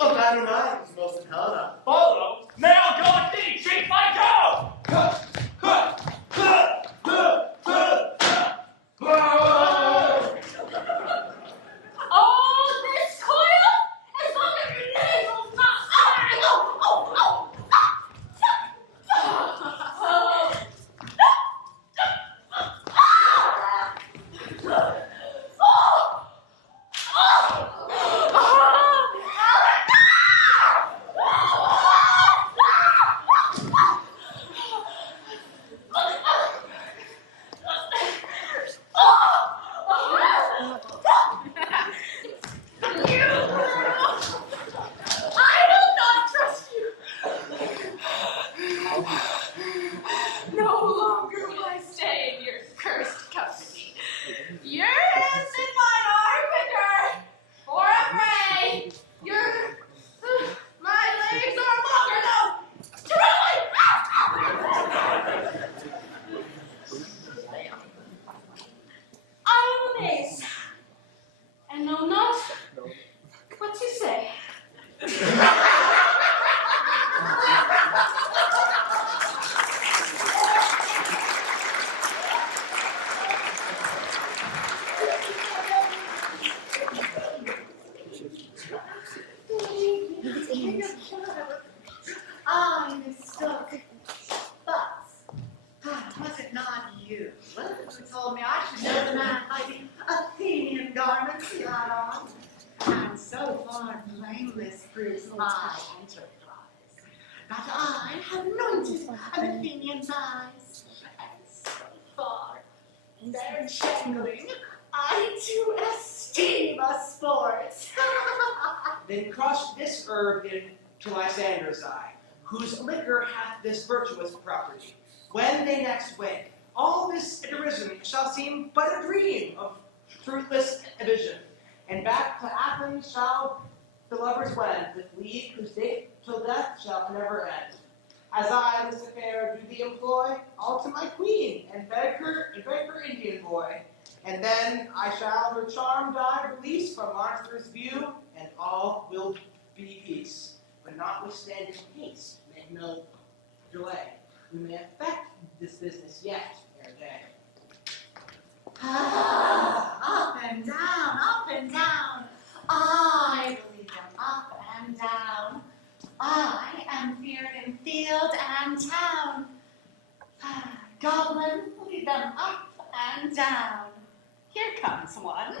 A man of mine is most in Helena. Follow? Nay, I'll go with thee. Treat my go. Ha! Ha! Ha! Ha! Ha! Ha! Oh, this coil? As long as your nails not. it not you who told me I should know the man by the Athenian garments he had on? And so far blameless proves my enterprise, that I have anointed an Athenian's eyes. And so far, their jangling I do esteem a sport. Then crush this herb into Lysander's eye, whose liquor hath this virtuous property. When they next wake, all this derision shall seem but a dream of fruitless vision. And back to Athens shall the lovers wend, with leave whose date till death shall never end. As I this affair do thee employ, all to my queen, and beg her Indian boy. And then I shall her charm die release from Arthur's view, and all will be peace. But notwithstanding haste, make no delay. We may effect this business yet ere day. Ah, up and down, up and down. I will lead them up and down. I am feared in field and town. Ah, goblin, lead them up and down. Here comes one.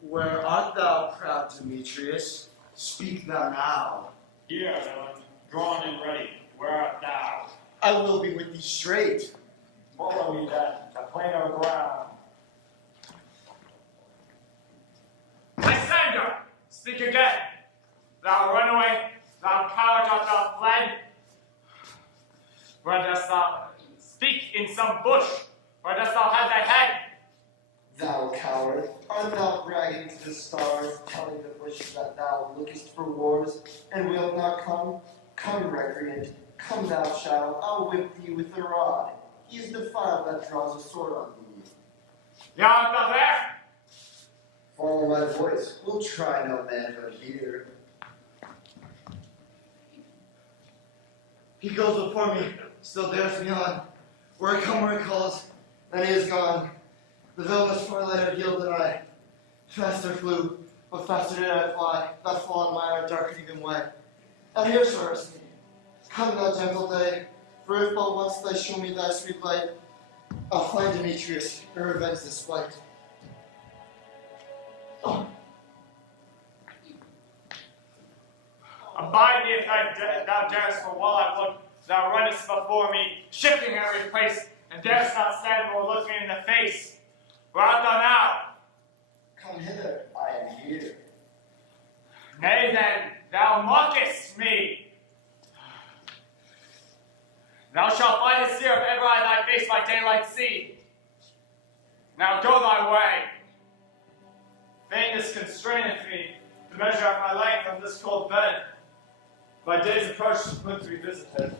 Where art thou, proud Demetrius? Speak thou now. Here, villain, drawn and ready. Where art thou? I will be with thee straight. Follow me then, to plainer ground. Lysander, speak again. Thou runaway, thou coward, art thou fled? Where dost thou speak in some bush? Where dost thou hide thy head? Thou coward, art thou bragging to the stars, telling the bush that thou lookest for wars, and wilt not come? Come, recreant, come thou shalt, I'll whip thee with a rod. He is defiled that draws a sword on thee. Yeah, art thou there? Follow my voice, we'll try no manhood here. He goes before me, still dares me on. Where I come, where he calls, then he is gone. The villainous far lighter healed than I. Faster flew, but faster did I fly. That fall on mine are darker even way. And here sorest me. Come, thou gentle day, for if but once thy show me thy sweet light, I'll find Demetrius and revenge this flight. Oh. Abide me if thou darest, for while I look, thou runnest before me, shifting every place, and darest not stand nor look me in the face. Where art thou now? Come hither, I am here. Nay then, thou mockest me. Thou shalt find a seer if ever I thy face by daylight see. Now go thy way. Faintness constraineth me to measure out my length on this cold bed. My day's approach is quick to be visited.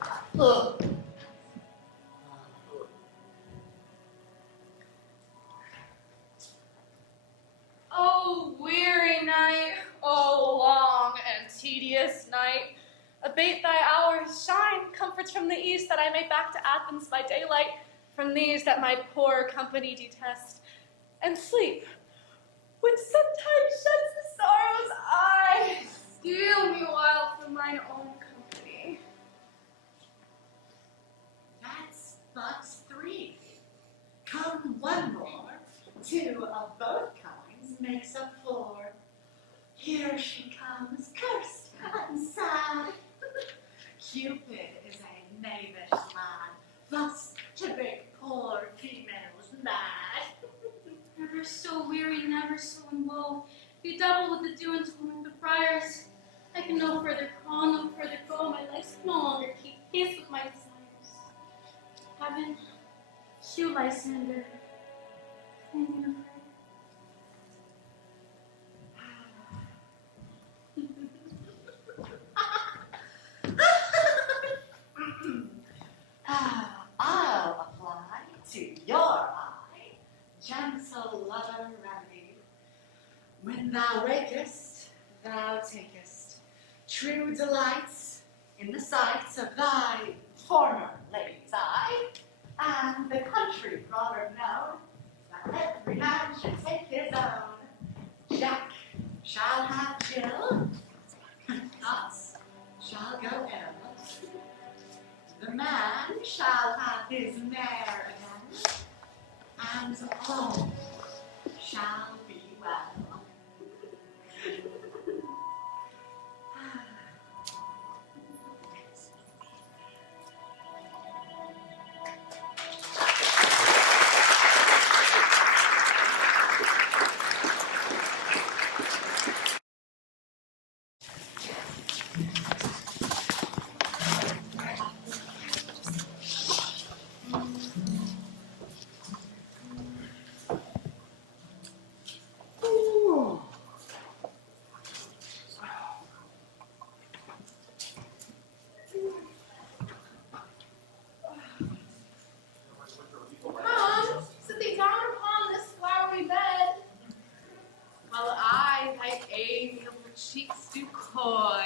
Oh, weary night, oh, long and tedious night. Abate thy hours, shine, comforts from the east, that I may back to Athens by daylight, from these that my poor company detest. And sleep, which sometimes shuts the sorrow's eye, steal me while from mine own company. That's but three. Come one more, two of both kinds makes up four. Here she comes, cursed and sad. Cupid is a knavish lad, thus to make poor females mad. Never so weary, never so in woe. Be double with the doings of the friars. I can no further call, no further go. My legs can no longer keep pace with my desires. Heaven, shew Lysander, clinging of her. I'll apply to your eye, gentle lover remedy. When thou wakest, thou takest true delights in the sights of thy former lady's eye, and the country proverb known, that every man should take his own. Jack shall have Jill, thoughts shall go ill. The man shall have his mare again, and all shall be well. Come, sit thee down upon this flowery bed, while I thy amiable cheeks do coy,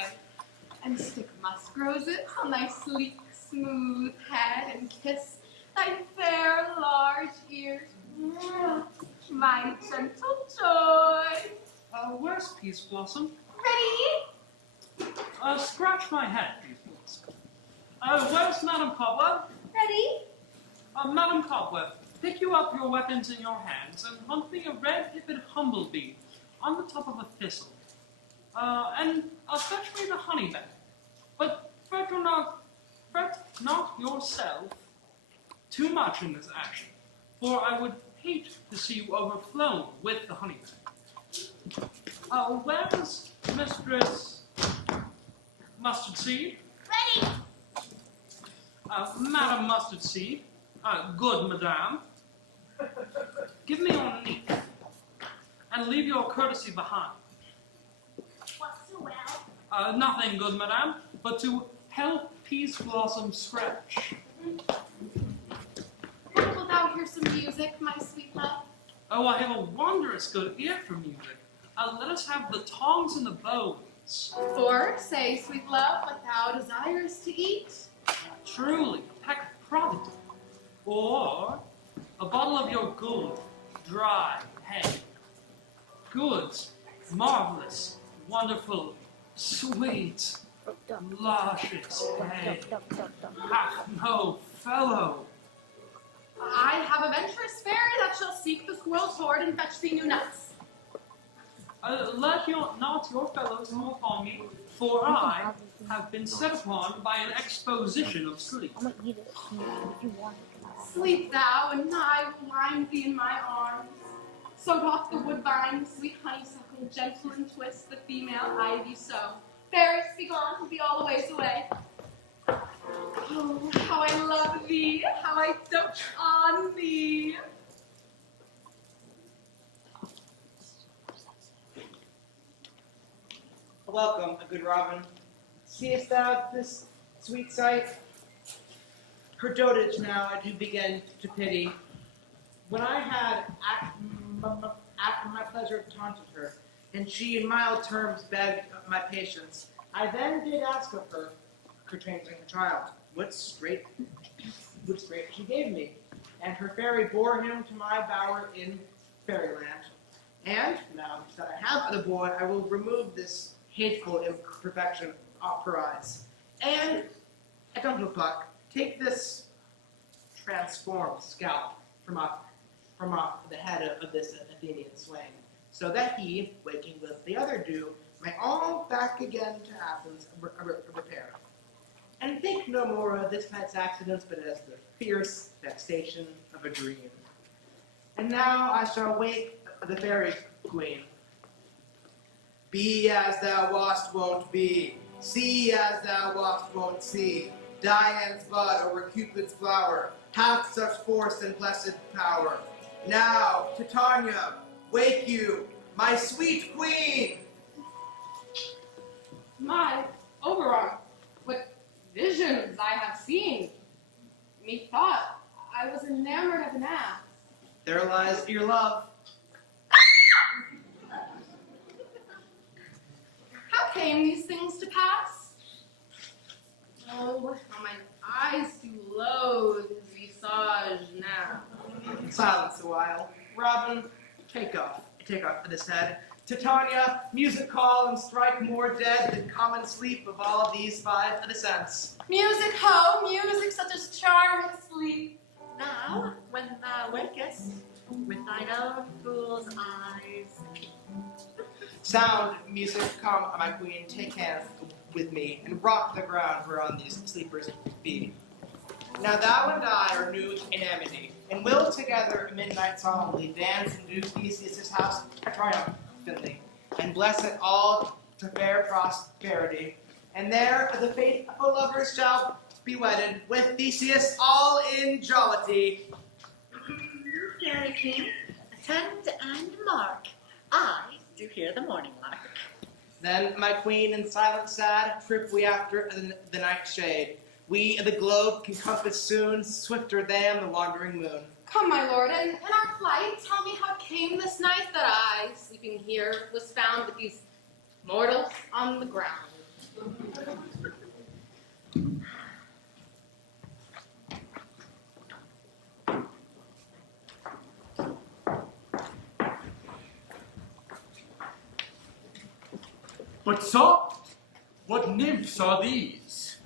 and stick musk roses on thy sleek, smooth head, and kiss thy fair, large ears. My gentle joy. Where's Peace Blossom? Ready? Scratch my head, Peace Blossom. Where's Madam Cobweb? Ready? Madam Cobweb, pick you up your weapons in your hands and hunt me a red-hipped humblebee on the top of a thistle. And fetch me the honey bag. But fret not yourself too much in this action, for I would hate to see you overflown with the honey bag. Where's Mistress Mustard Seed? Ready? Madam Mustard Seed, good madame, give me your knee, and leave your courtesy behind. What's so well? Nothing, good madame, but to help Peace Blossom scratch. When wilt thou hear some music, my sweet love? Oh, I have a wondrous good ear for music. Let us have the tongs and the bones. For, say, sweet love, what thou desires to eat. Truly, a peck of provender, or a bottle of your good, dry hay. Good, marvelous, wonderful, sweet, luscious hay. Hath no fellow. I have a venturous fairy that shall seek the squirrel's hoard and fetch thee new nuts. Let not your fellows come upon me, for I have been set upon by an exposition of sleep. I'm gonna eat it if you want it. Sleep thou, and I will wind thee in my arms. So doth the woodbine, sweet honeysuckle, gentle and twist the female ivy so. Fairies, be gone, be all the ways away. Oh, how I love thee, how I dote on thee. Welcome, a good robin. Seest thou this sweet sight? Her dotage now I do begin to pity. When I had after my pleasure taunted her, and she in mild terms begged my patience, I then did ask of her training her child, what straight she gave me, and her fairy bore him to my bower in fairyland. And now that I have the boy, I will remove this hateful imperfection off her eyes. And, Uncle Puck, take this transformed scalp from off the head of this Athenian swain, so that he, waking with the other dew, may all back again to Athens repair. And think no more of this night's accidents, but as the fierce vexation of a dream. And now I shall wake the fairy queen. Be as thou wast wont be, see as thou wast wont see. Dian's bud over Cupid's flower hath such force and blessed power. Now, Titania, wake you, my sweet queen! My Oberon, what visions I have seen. Methought I was enamored of an ass. There lies your love. How came these things to pass? Oh, how mine eyes do loathe his visage now. Silence a while. Robin, take off this head. Titania, music call and strike more dead than common sleep of all these five of the sense. Music, ho, music, such as charm and sleep. Now, when thou wakest, with thine own fool's eyes peep. Sound, music, come, my queen, take hands with me, and rock the ground whereon these sleepers be. Now thou and I are new in amity, and will together midnight solemnly dance in Duke Theseus' house triumphantly, and bless it all to fair prosperity. And there the faithful lovers shall be wedded with Theseus all in jollity. Fairy king, attend and mark. I do hear the morning lark. Then, my queen, in silent sad, trip we after the night shade. We the globe can compass soon, swifter than the wandering moon. Come, my lord, and in our flight, tell me how it came this night that I, sleeping here, was found with these mortals on the ground. But soft! What nymphs are these?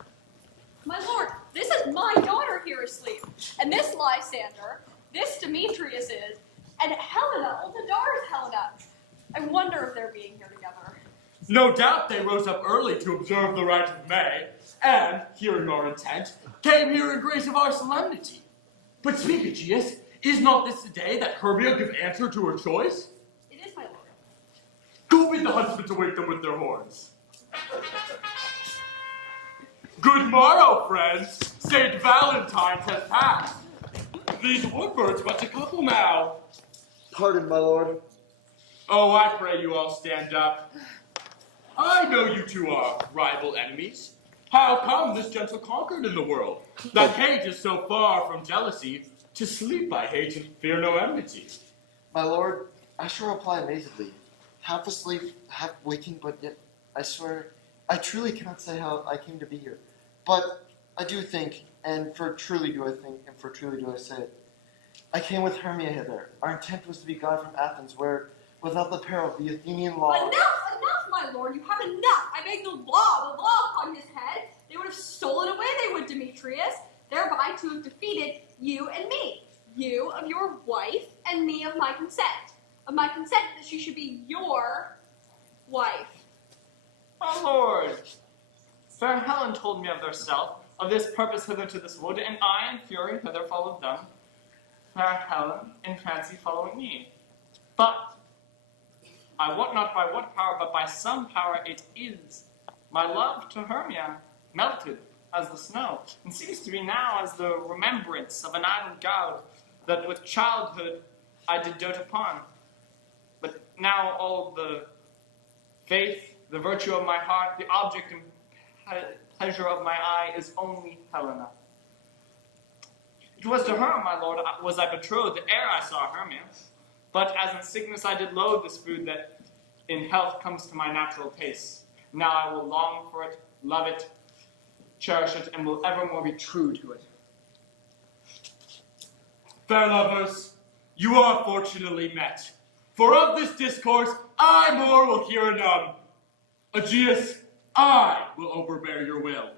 My lord, this is my daughter here asleep, and this Lysander, this Demetrius is, and Helena, older daughter's Helena. I wonder if they're being here together. No doubt they rose up early to observe the rite of May, and, hearing our intent, came here in grace of our solemnity. But speak, Aegeus, is not this the day that Hermia give answer to her choice? It is, my lord. Go bid the huntsmen to wake them with their horns. Good morrow, friends. St. Valentine's has passed. These woodbirds but a couple now. Pardon, my lord. Oh, I pray you all stand up. I know you two are rival enemies. How come this gentle conquered in the world? That hate is so far from jealousy. To sleep I hate and fear no enmity. My lord, I shall reply amazedly. Half asleep, half waking, but yet, I swear, I truly cannot say how I came to be here. But I do think, and for truly do I think, and for truly do I say it, I came with Hermia hither. Our intent was to be gone from Athens, where, without the peril of the Athenian law... Enough, my lord, you have enough. I beg the law upon his head. They would have stolen away, they would, Demetrius, thereby to have defeated you and me. You of your wife, and me of my consent. Of my consent that she should be your wife. My lord, fair Helen told me of their self, of this purpose hither to this wood, and I in fury hither followed them. Fair Helen in fancy following me. But I wot not by what power, but by some power it is. My love to Hermia melted as the snow, and seems to be now as the remembrance of an idle god that with childhood I did dote upon. But now all the faith, the virtue of my heart, the object and pleasure of my eye is only Helena. It was to her, my lord, was I betrothed ere I saw Hermia. But as in sickness I did loathe this food that in health comes to my natural taste. Now I will long for it, love it, cherish it, and will evermore be true to it. Fair lovers, you are fortunately met. For of this discourse I more will hear anon. Aegeus, I will overbear your will.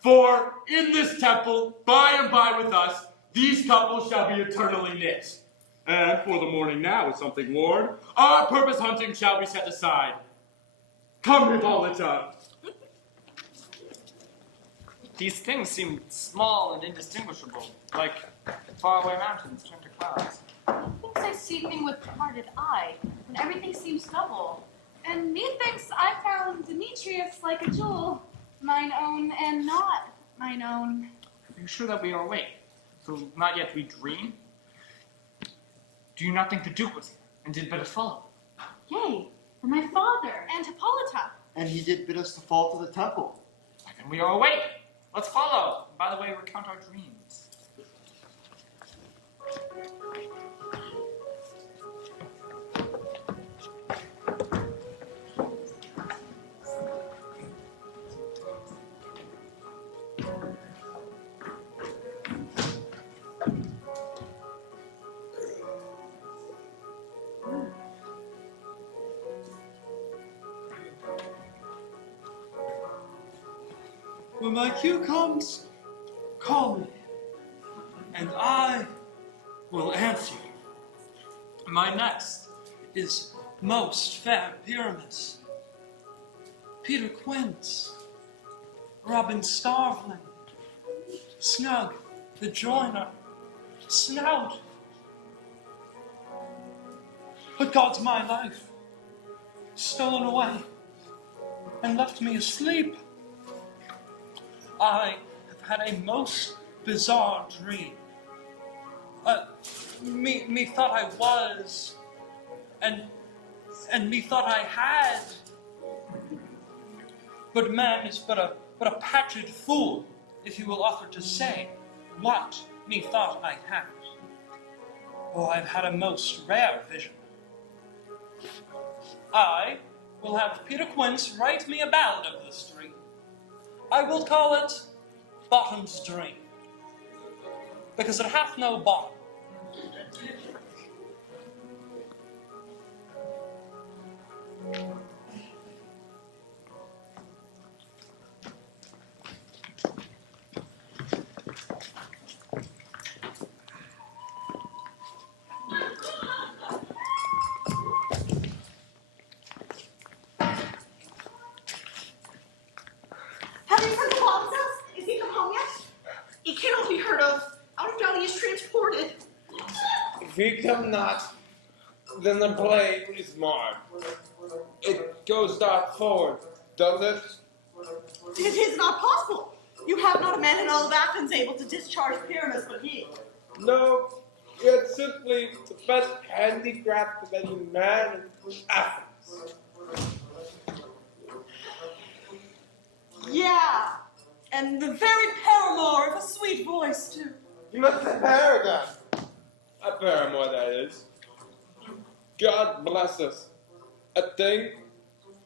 For in this temple, by and by with us, these couples shall be eternally knit. And for the morning now with something worn, our purpose hunting shall be set aside. Come, Hippolyta. These things seem small and indistinguishable, like faraway mountains turned to clouds. Methinks I see thing with parted eye, and everything seems double. And methinks I found Demetrius like a jewel, mine own and not mine own. Are you sure that we are awake? So not yet we dream? Do you not think the Duke was here, and did bid us follow? Yea, and my father, and Hippolyta. And he did bid us to fall to the temple. Why, then we are awake. Let's follow. And by the way, recount our dreams. my cue comes, call me, and I will answer. My next is most fair Pyramus, Peter Quince, Robin Starveling, Snug the Joiner, Snout. But God's my life, stolen away, and left me asleep. I have had a most bizarre dream. Me thought I was, and me thought I had. But man is but a patched fool, if you will offer to say what me thought I had. Oh, I've had a most rare vision. I will have Peter Quince write me a ballad of this dream. I will call it Bottom's Dream, because it hath no bottom. Have you sent the Bottoms house? Is he come home yet? He cannot be heard of. Out of town he is transported. If he come not, then the blade is marred. It goes not forward, does it? It is not possible. You have not a man in all of Athens able to discharge Pyramus but he. No, it's simply the best handicraft of any man in Athens. Yeah, and the very paramour of a sweet voice too. You must say paragon. A paramour, that is. God bless us. A thing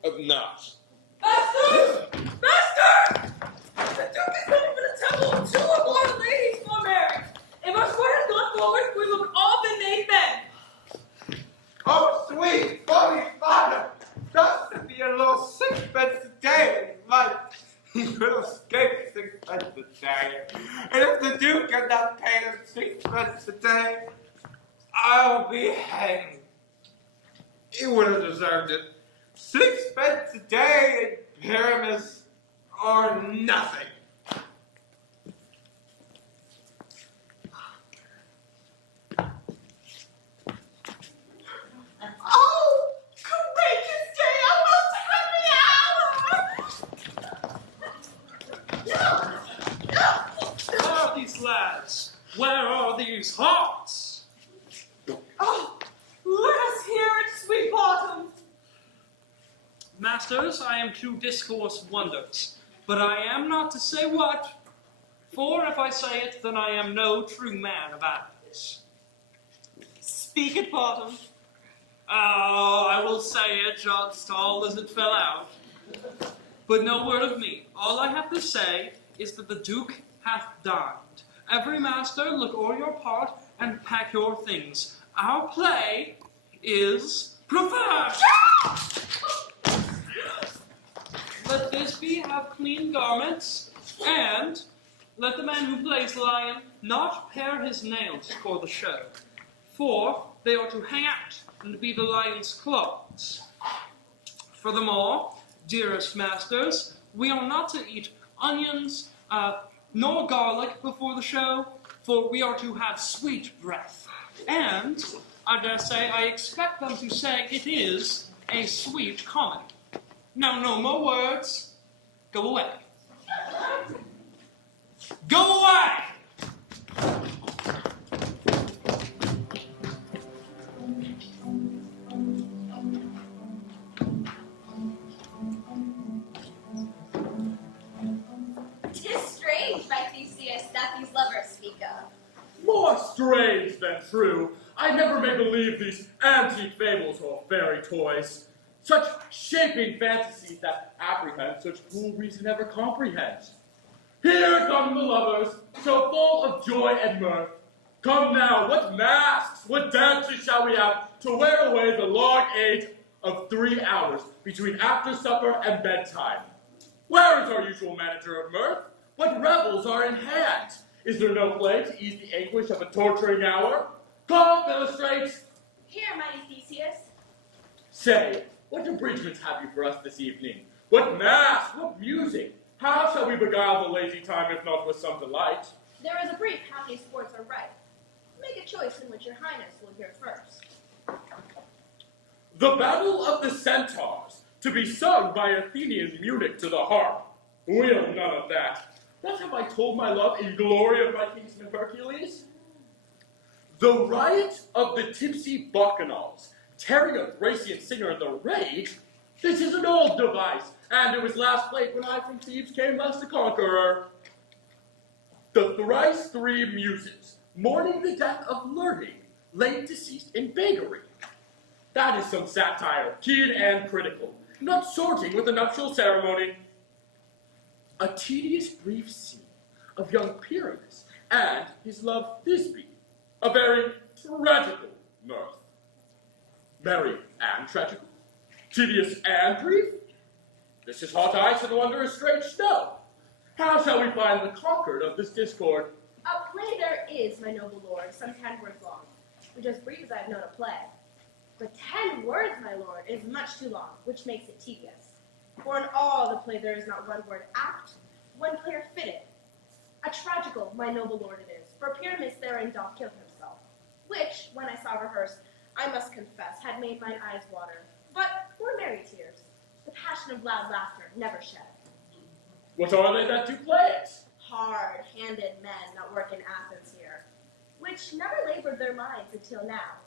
of naught. Master! Master! The Duke is coming for the temple of two or more ladies for marriage. If our sword has gone forward, we will all be made men. Oh, sweet, funny father! Just to be a little sixpence a day in life. He will escape sixpence a day. And if the Duke cannot pay him sixpence a day, I'll be hanged. He would have deserved it. Sixpence a day in Pyramus or nothing. Oh, courageous day, a most happy hour! Where are these lads? Where are these hearts? Oh, let us hear it, sweet Bottom. Masters, I am to discourse wonders, but I am not to say what, for if I say it, then I am no true man of Athens. Speak it, Bottom. Oh, I will say it just all as it fell out. But no word of me. All I have to say is that the Duke hath dined. Every master, look o'er your part and pack your things. Our play is preferred. Let Thisbe have clean garments, and let the man who plays lion not pare his nails for the show, for they are to hang out and be the lion's clothes. Furthermore, dearest masters, we are not to eat onions nor garlic before the show, for we are to have sweet breath. And, I dare say, I expect them to say it is a sweet comedy. Now, no more words. Go away. Go away! Tis strange, my Theseus, that these lovers speak of. More strange than true. I never may believe these antique fables or fairy toys. Such shaping fantasies that apprehend such cool reason never comprehends. Here come the lovers, so full of joy and mirth. Come now, what masks, what dances shall we have to wear away the long age of 3 hours between after supper and bedtime? Where is our usual manager of mirth? What revels are in hand? Is there no play to ease the anguish of a torturing hour? Come, illustrate! Here, mighty Theseus. Say, what abridgments have you for us this evening? What mass? What music? How shall we beguile the lazy time if not with some delight? There is a brief how many sports are right. Make a choice in which your highness will hear first. The Battle of the Centaurs, to be sung by Athenian Munich to the harp. We'll none of that. What have I told my love in glory of my kinsman Hercules? The riot of the tipsy Bacchanals, tearing a Thracian singer in the rage. This is an old device, and it was last played when I from Thebes came last a conqueror. The thrice three muses, mourning the death of learning, laid deceased in beggary. That is some satire, keen and critical, not sorting with the nuptial ceremony. A tedious brief scene of young Pyramus and his love Thisbe, a very tragical mirth. Merry and tragical, tedious and brief. This is hot ice and wondrous strange snow. How shall we find the concord of this discord? A play there is, my noble lord, some 10 words long, which as brief as I have known a play. But 10 words, my lord, is much too long, which makes it tedious. For in all the play there is not one word apt, one player fitted. A tragical, my noble lord, it is, for Pyramus therein doth kill himself, which, when I saw rehearsed, I must confess, had made mine eyes water. But were merry tears, the passion of loud laughter never shed. What are they that do play it? Hard-handed men that work in Athens here, which never labored their minds until now,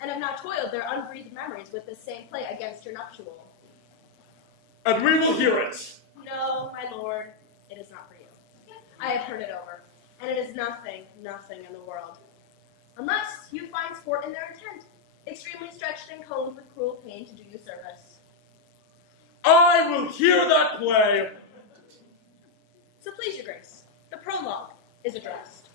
and have not toiled their unbreathed memories with this same play against your nuptial. And we will hear it. No, my lord, it is not for you. I have heard it over, and it is nothing in the world. Unless you find sport in their intent, extremely stretched and combed with cruel pain to do you service. I will hear that play. So please your grace, the prologue is addressed.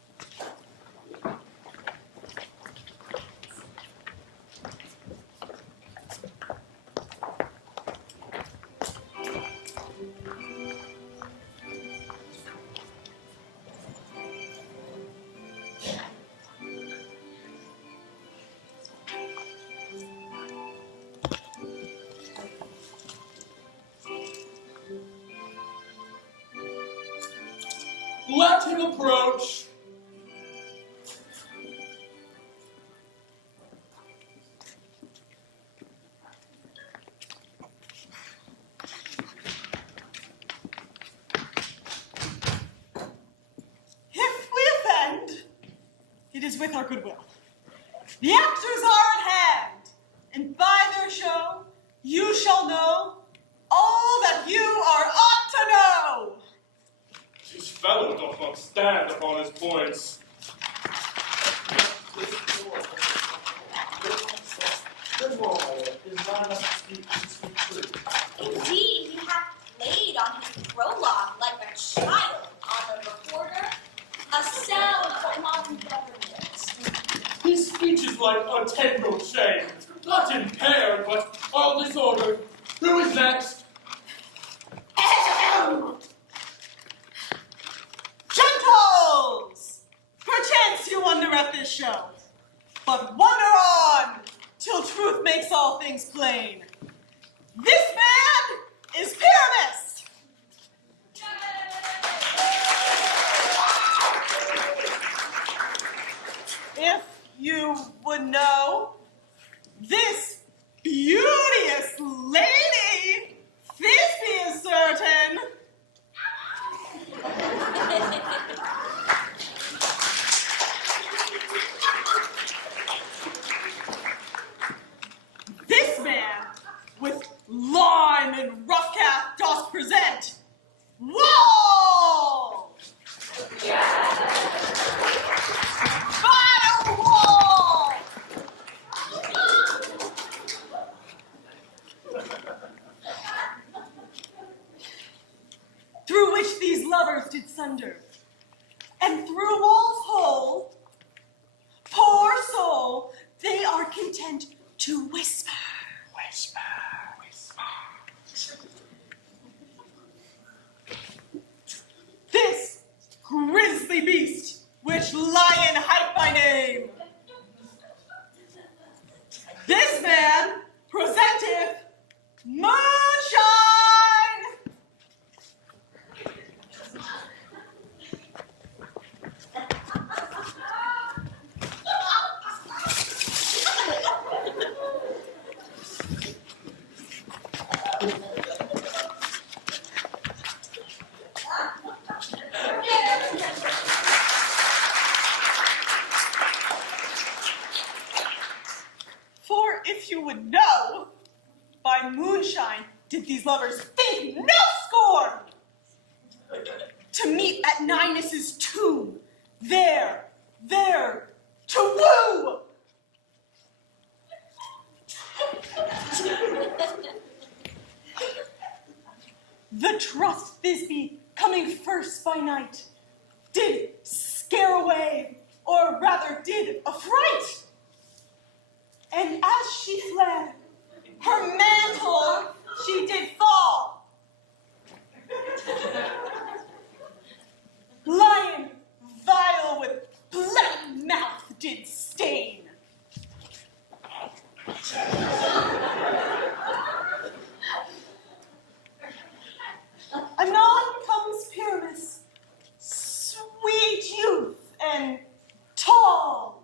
Let him approach. If we offend, it is with our goodwill. The actors are at hand, and by their show, you shall know all that you are ought to know. This fellow doth not stand upon his points. Good Lord, is not enough to speak truth. Indeed, he hath played on his prologue like a child on a reporter, a sound for modern government. His speech is like a tendril chain, not impaired, but all disordered. Who is next? Gentles! Perchance you wonder at this show, but wonder on till truth makes all things plain. This man is Pyramus! If you would know, this beauteous lady, Thisbe is certain. This man, with lime and rough calf, doth present. Wall! Battle wall! Through which these lovers did sunder, and through wall's hole, poor soul, they are content to whisper. Whisper, whisper. This grisly beast, which lion hight by name. This man presenteth moonshine. For if you would know, by moonshine did these lovers think no scorn to meet at Ninus's tomb, there to woo. The trust Thisbe, coming first by night, did scare away, or rather did affright. And as she fled, her mantle she did fall. Lion vile with bloody mouth did stain. Anon comes Pyramus, sweet youth and tall,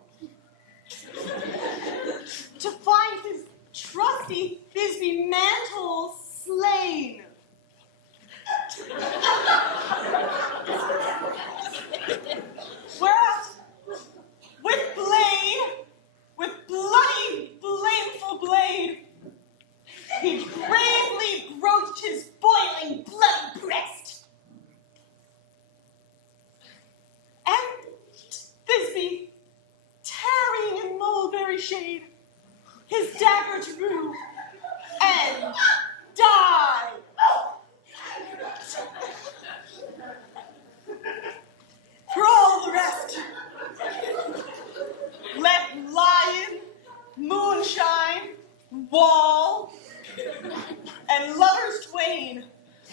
to find his trusty Thisbe mantle slain. Whereat, with blade, with bloody, blameful blade, he gravely broached his boiling, bloody breast. And Thisbe, tarrying in mulberry shade, his dagger drew and died. For all the rest, let lion, moonshine, wall, and lovers twain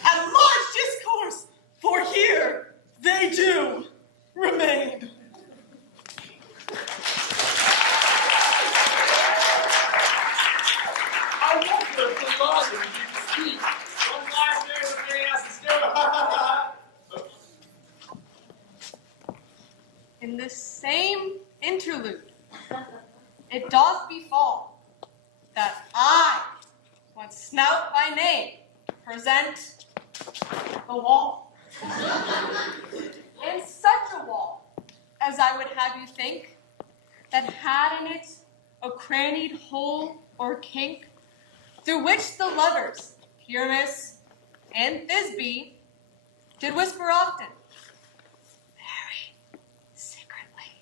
at large discourse, for here they do remain. I wonder if the laws would be to speak. One lion there is very else to do. In this same interlude, it doth befall that I, one snout by name, present the wall. And such a wall as I would have you think, that had in it a crannied hole or kink, through which the lovers, Pyramus and Thisbe, did whisper often, very secretly.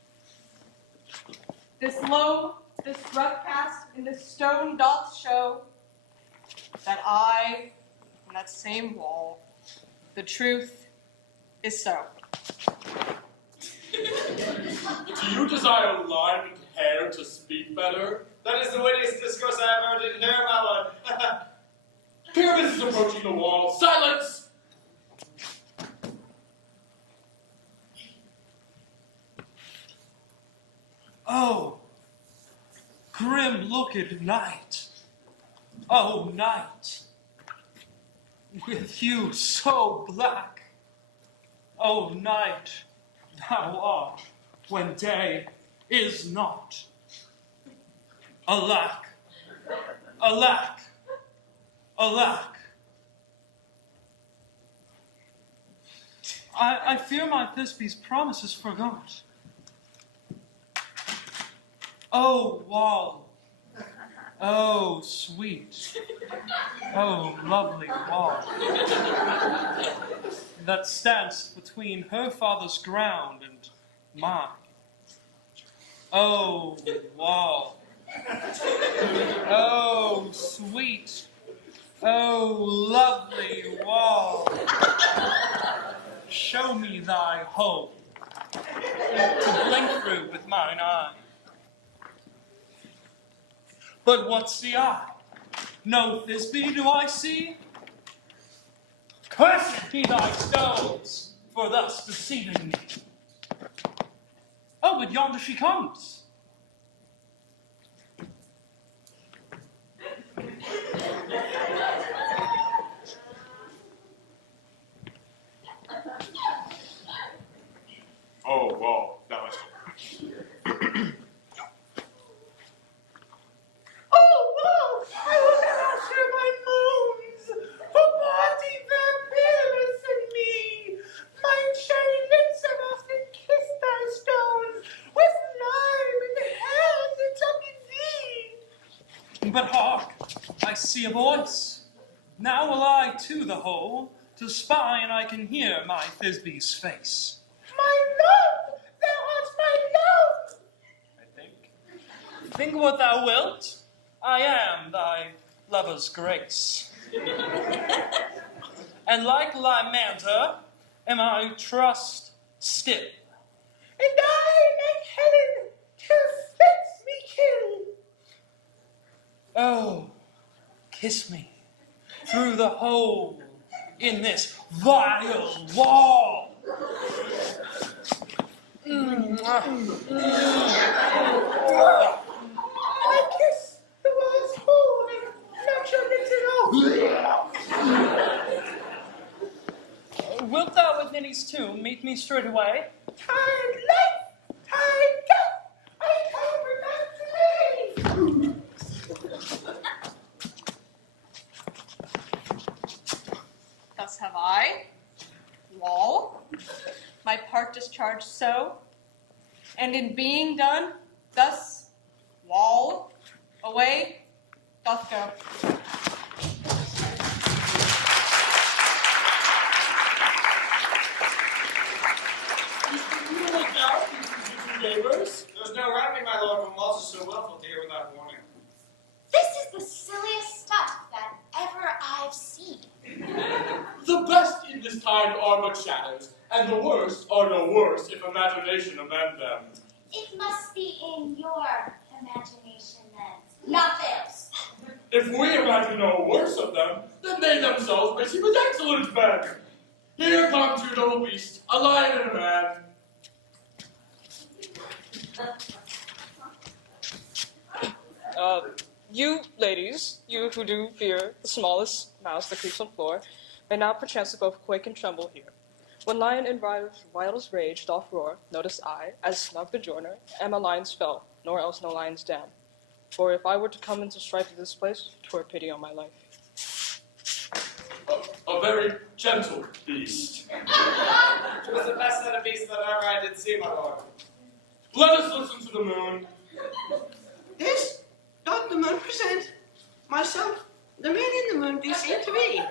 This loam, this rough cast in this stone doth show that I, on that same wall, the truth is so. Do you desire line and hair to speak better? That is the wittiest discourse I ever did hear, my lord. Pyramus is approaching the wall. Silence! Oh, grim-looked night. Oh, night, with you so black. Oh, night, thou art, when day is not. Alack, alack, alack. I fear my Thisbe's promises forgot. Oh, wall, oh, sweet, oh, lovely wall, that stands between her father's ground and mine. Oh, wall, oh, sweet, oh, lovely wall, show me thy home to blink through with mine eye. But what see I? No Thisbe do I see? Cursed be thy stones, for thus deceiving me. Oh, but yonder she comes. Oh, well, that must Oh, Wolf, I will not share my moans, for body vampirus in me. My cherry lips have often kissed thy stones, with lime in the hand that took in thee. But hark, I see a voice. Now will I to the hole to spy, and I can hear my Thisbe's face. My love, thou art my love. I think. Think what thou wilt. I am thy lover's grace. And like Lymander, am I trust still. And I, like Helen, till spits me kill. Oh, kiss me through the hole in this vile wall. I kiss the wall's hole and not your lips at all. Wilt thou with Ninny's tomb meet me straightway? Time life, time death, I come back today. Thus have I, wall, my part discharged so, and in being done, thus, wall, away, doth go. Neighbors? There's no remedy, my lord, when walls are so willful to hear without warning. This is the silliest stuff that ever I've seen. The best in this kind are but shadows, and the worst are no worse if imagination amend them. It must be in your imagination then, not theirs. If we imagine no worse of them, then they themselves may seem as excellent men. Here come two double beasts, a lion and a man. You ladies, you who do fear the smallest mouse that creeps on floor, may now perchance both quake and tremble here. When lion in wildest rage doth roar, notice I, as snug the joiner, am a lion's fell, nor else no lion's dam. For if I were to come into strife with this place, 'twere pity on my life. A very gentle beast. It was the best set of beasts that ever I did see, my lord. Let us listen to the moon. This doth the moon present. Myself, the man in the moon do seem to be.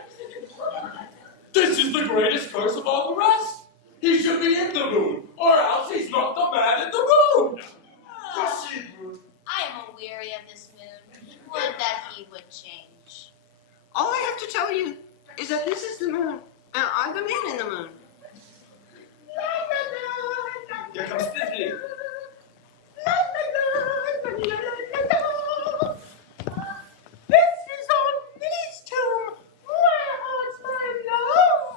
This is the greatest curse of all the rest. He should be in the moon, or else he's not the man in the moon. Proceed, moon. I am aweary of this moon. Would that he would change. All I have to tell you is that this is the moon, and I'm the man in the moon. Here comes Disney. This is on Minnie's tomb. Where art my love?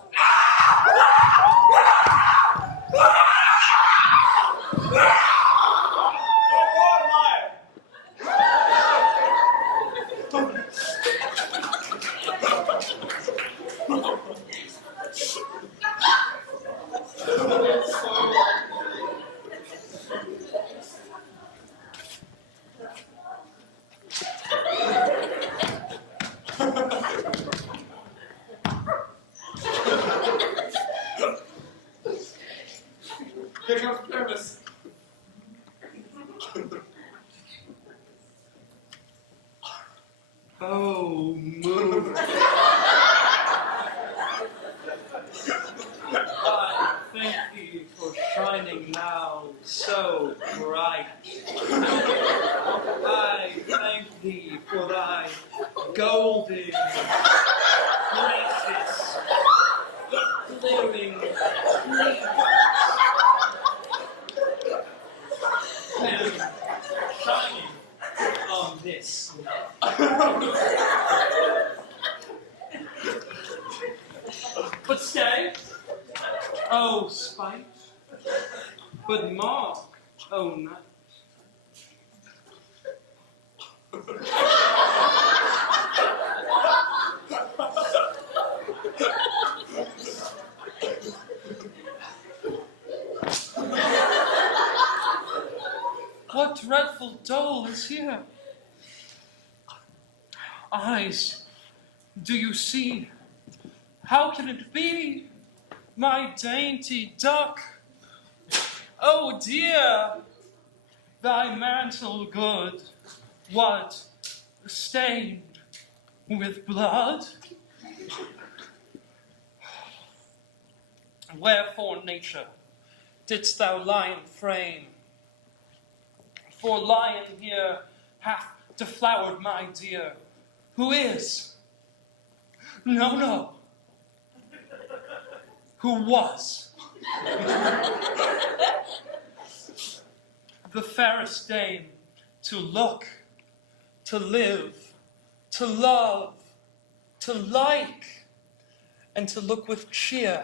Here comes Purvis. Oh, moon. I thank thee for shining now so bright. I thank thee for thy golden, precious, glowing radiance. And shining on this night. But stay. Oh, But mark, oh night. What dreadful dole is here? Eyes, do you see? How can it be? My dainty duck. Oh dear, thy mantle good, what, stained with blood? Wherefore, nature, didst thou lion frame? For lion here hath deflowered my dear, who is, no, who was the fairest dame to look, to live, to love, to like, and to look with cheer.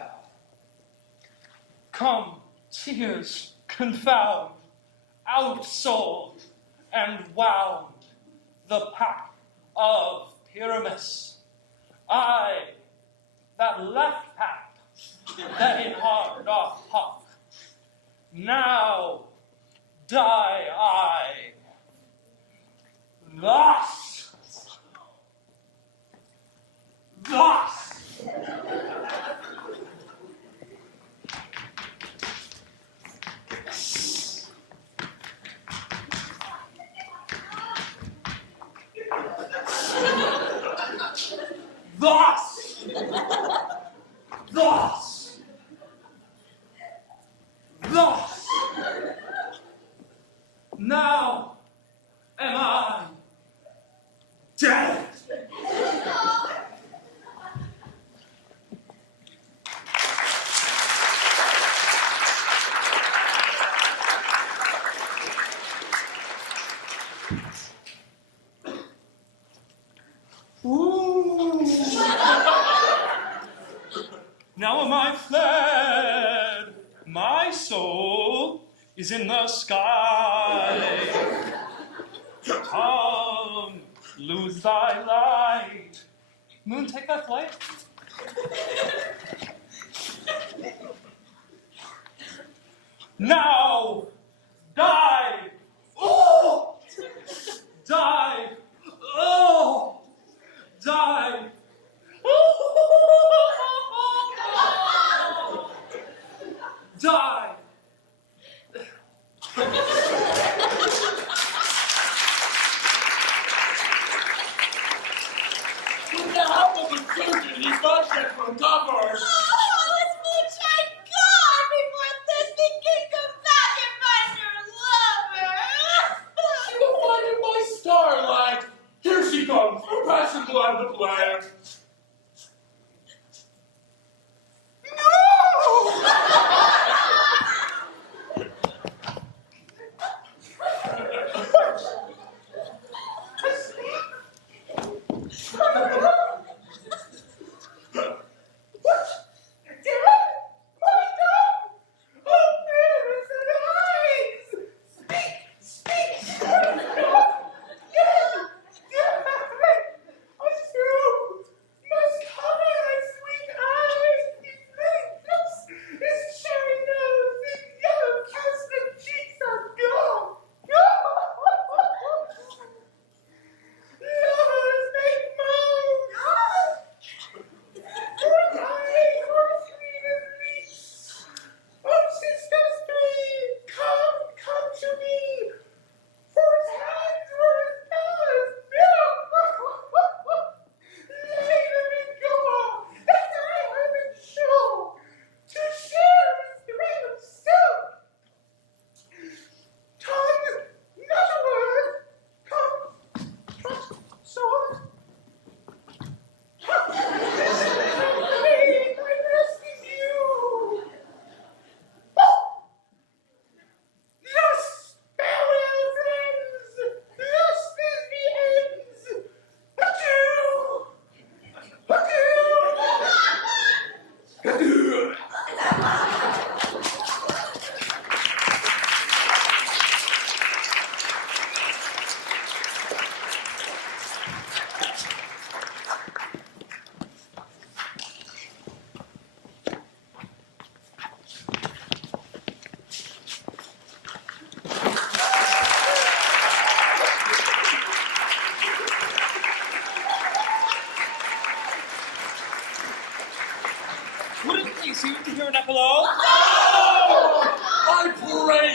Come, tears, confound, outsold and wound the pack of Pyramus. I, that left pack, that in hard doth hawk, now die I. Thus. Thus. Now am I dead. Ooh. Now am I fled. My soul is in the sky. Come, lose thy light. Moon, take thy flight. Now, die. Oh, die. Oh, die. Die. With the help of a surgeon, he's not yet recovered. Oh, as much I got before this thing can come back and find your love.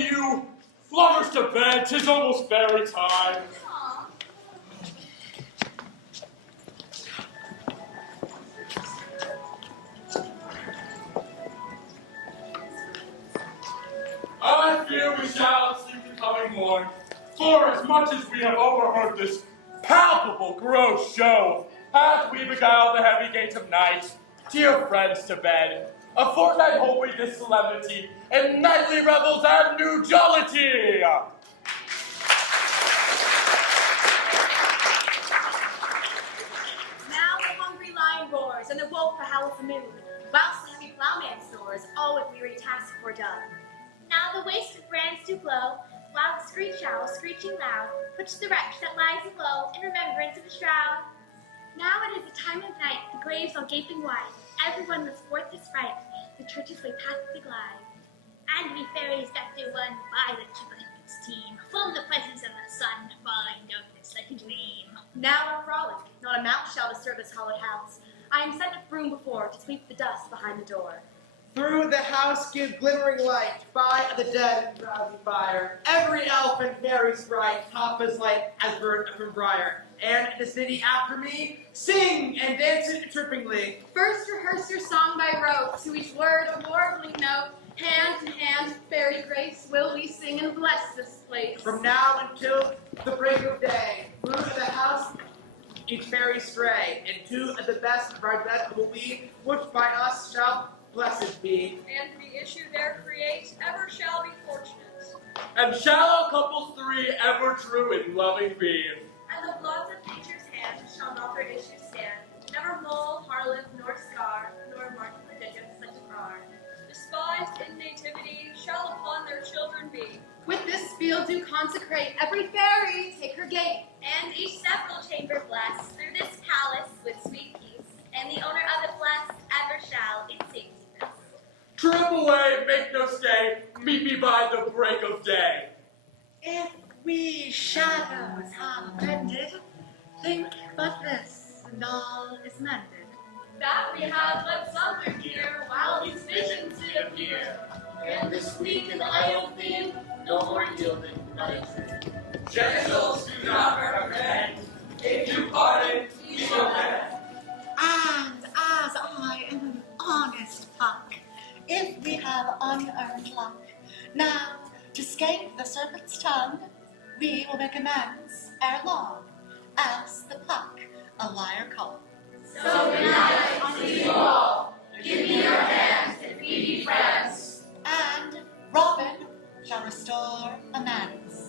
you! Lovers to bed, 'tis almost fairy time. Aw. I fear we shall sleep the coming morn, for as much as we have overheard this palpable, gross show, hath we beguiled the heavy gate of night, dear friends to bed. A fortnight hold we this solemnity, and nightly revels and new jollity. Now the hungry lion roars, and the wolf howls the moon, whilst the heavy plowman snores, all with weary task foredone. Now the wasted brands do blow, while the screech owl, screeching loud, puts the wretch that lies below in remembrance of the shroud. Now it is the time of night, the graves all gaping wide, everyone must forth his fright, the churches lay pathway glide. And we fairies that do one violet chipmunk's team, full the presence of the sun, falling darkness like a dream. Now a frolic, not a mouse shall disturb this hallowed house. I am set a broom before to sweep the dust behind the door. Through the house give glimmering light, by the dead and drowsy fire. Every elf and fairy sprite hop as light as bird from briar. And the city after me, sing and dance it trippingly. First rehearse your song by rote, to each word a warbling note. Hand in hand, fairy grace, will we sing and bless this place. From now until the break of day, through the house each fairy stray, and to the best of our bed will we, which by us shall blessed be. And the issue there create ever shall be fortunate. And shall our couples three ever true and loving be. And the bloods of nature's hand shall not their issue stand, never mole, harlot, nor scar, nor mark prodigious such a bar. Despised in nativity shall upon their children be. With this spiel do consecrate every fairy, take her gate. And each several chamber bless through this palace with sweet peace, and the owner of it blessed ever shall in safety rest. Trip away, make no stay, meet me by the break of day. If we shadows have offended, think but this, and all is mended. That we have but slumbered here, while these visions did appear. And this weak and idle theme, no more yielding night. Gentles, do not recommend. If you pardon, we shall mend. And as I am an honest puck, if we have unearned luck, now to scape the serpent's tongue, we will make amends ere long, else the puck a liar calls. So good night unto you all. Give me your hands if we be friends. And Robin shall restore amends.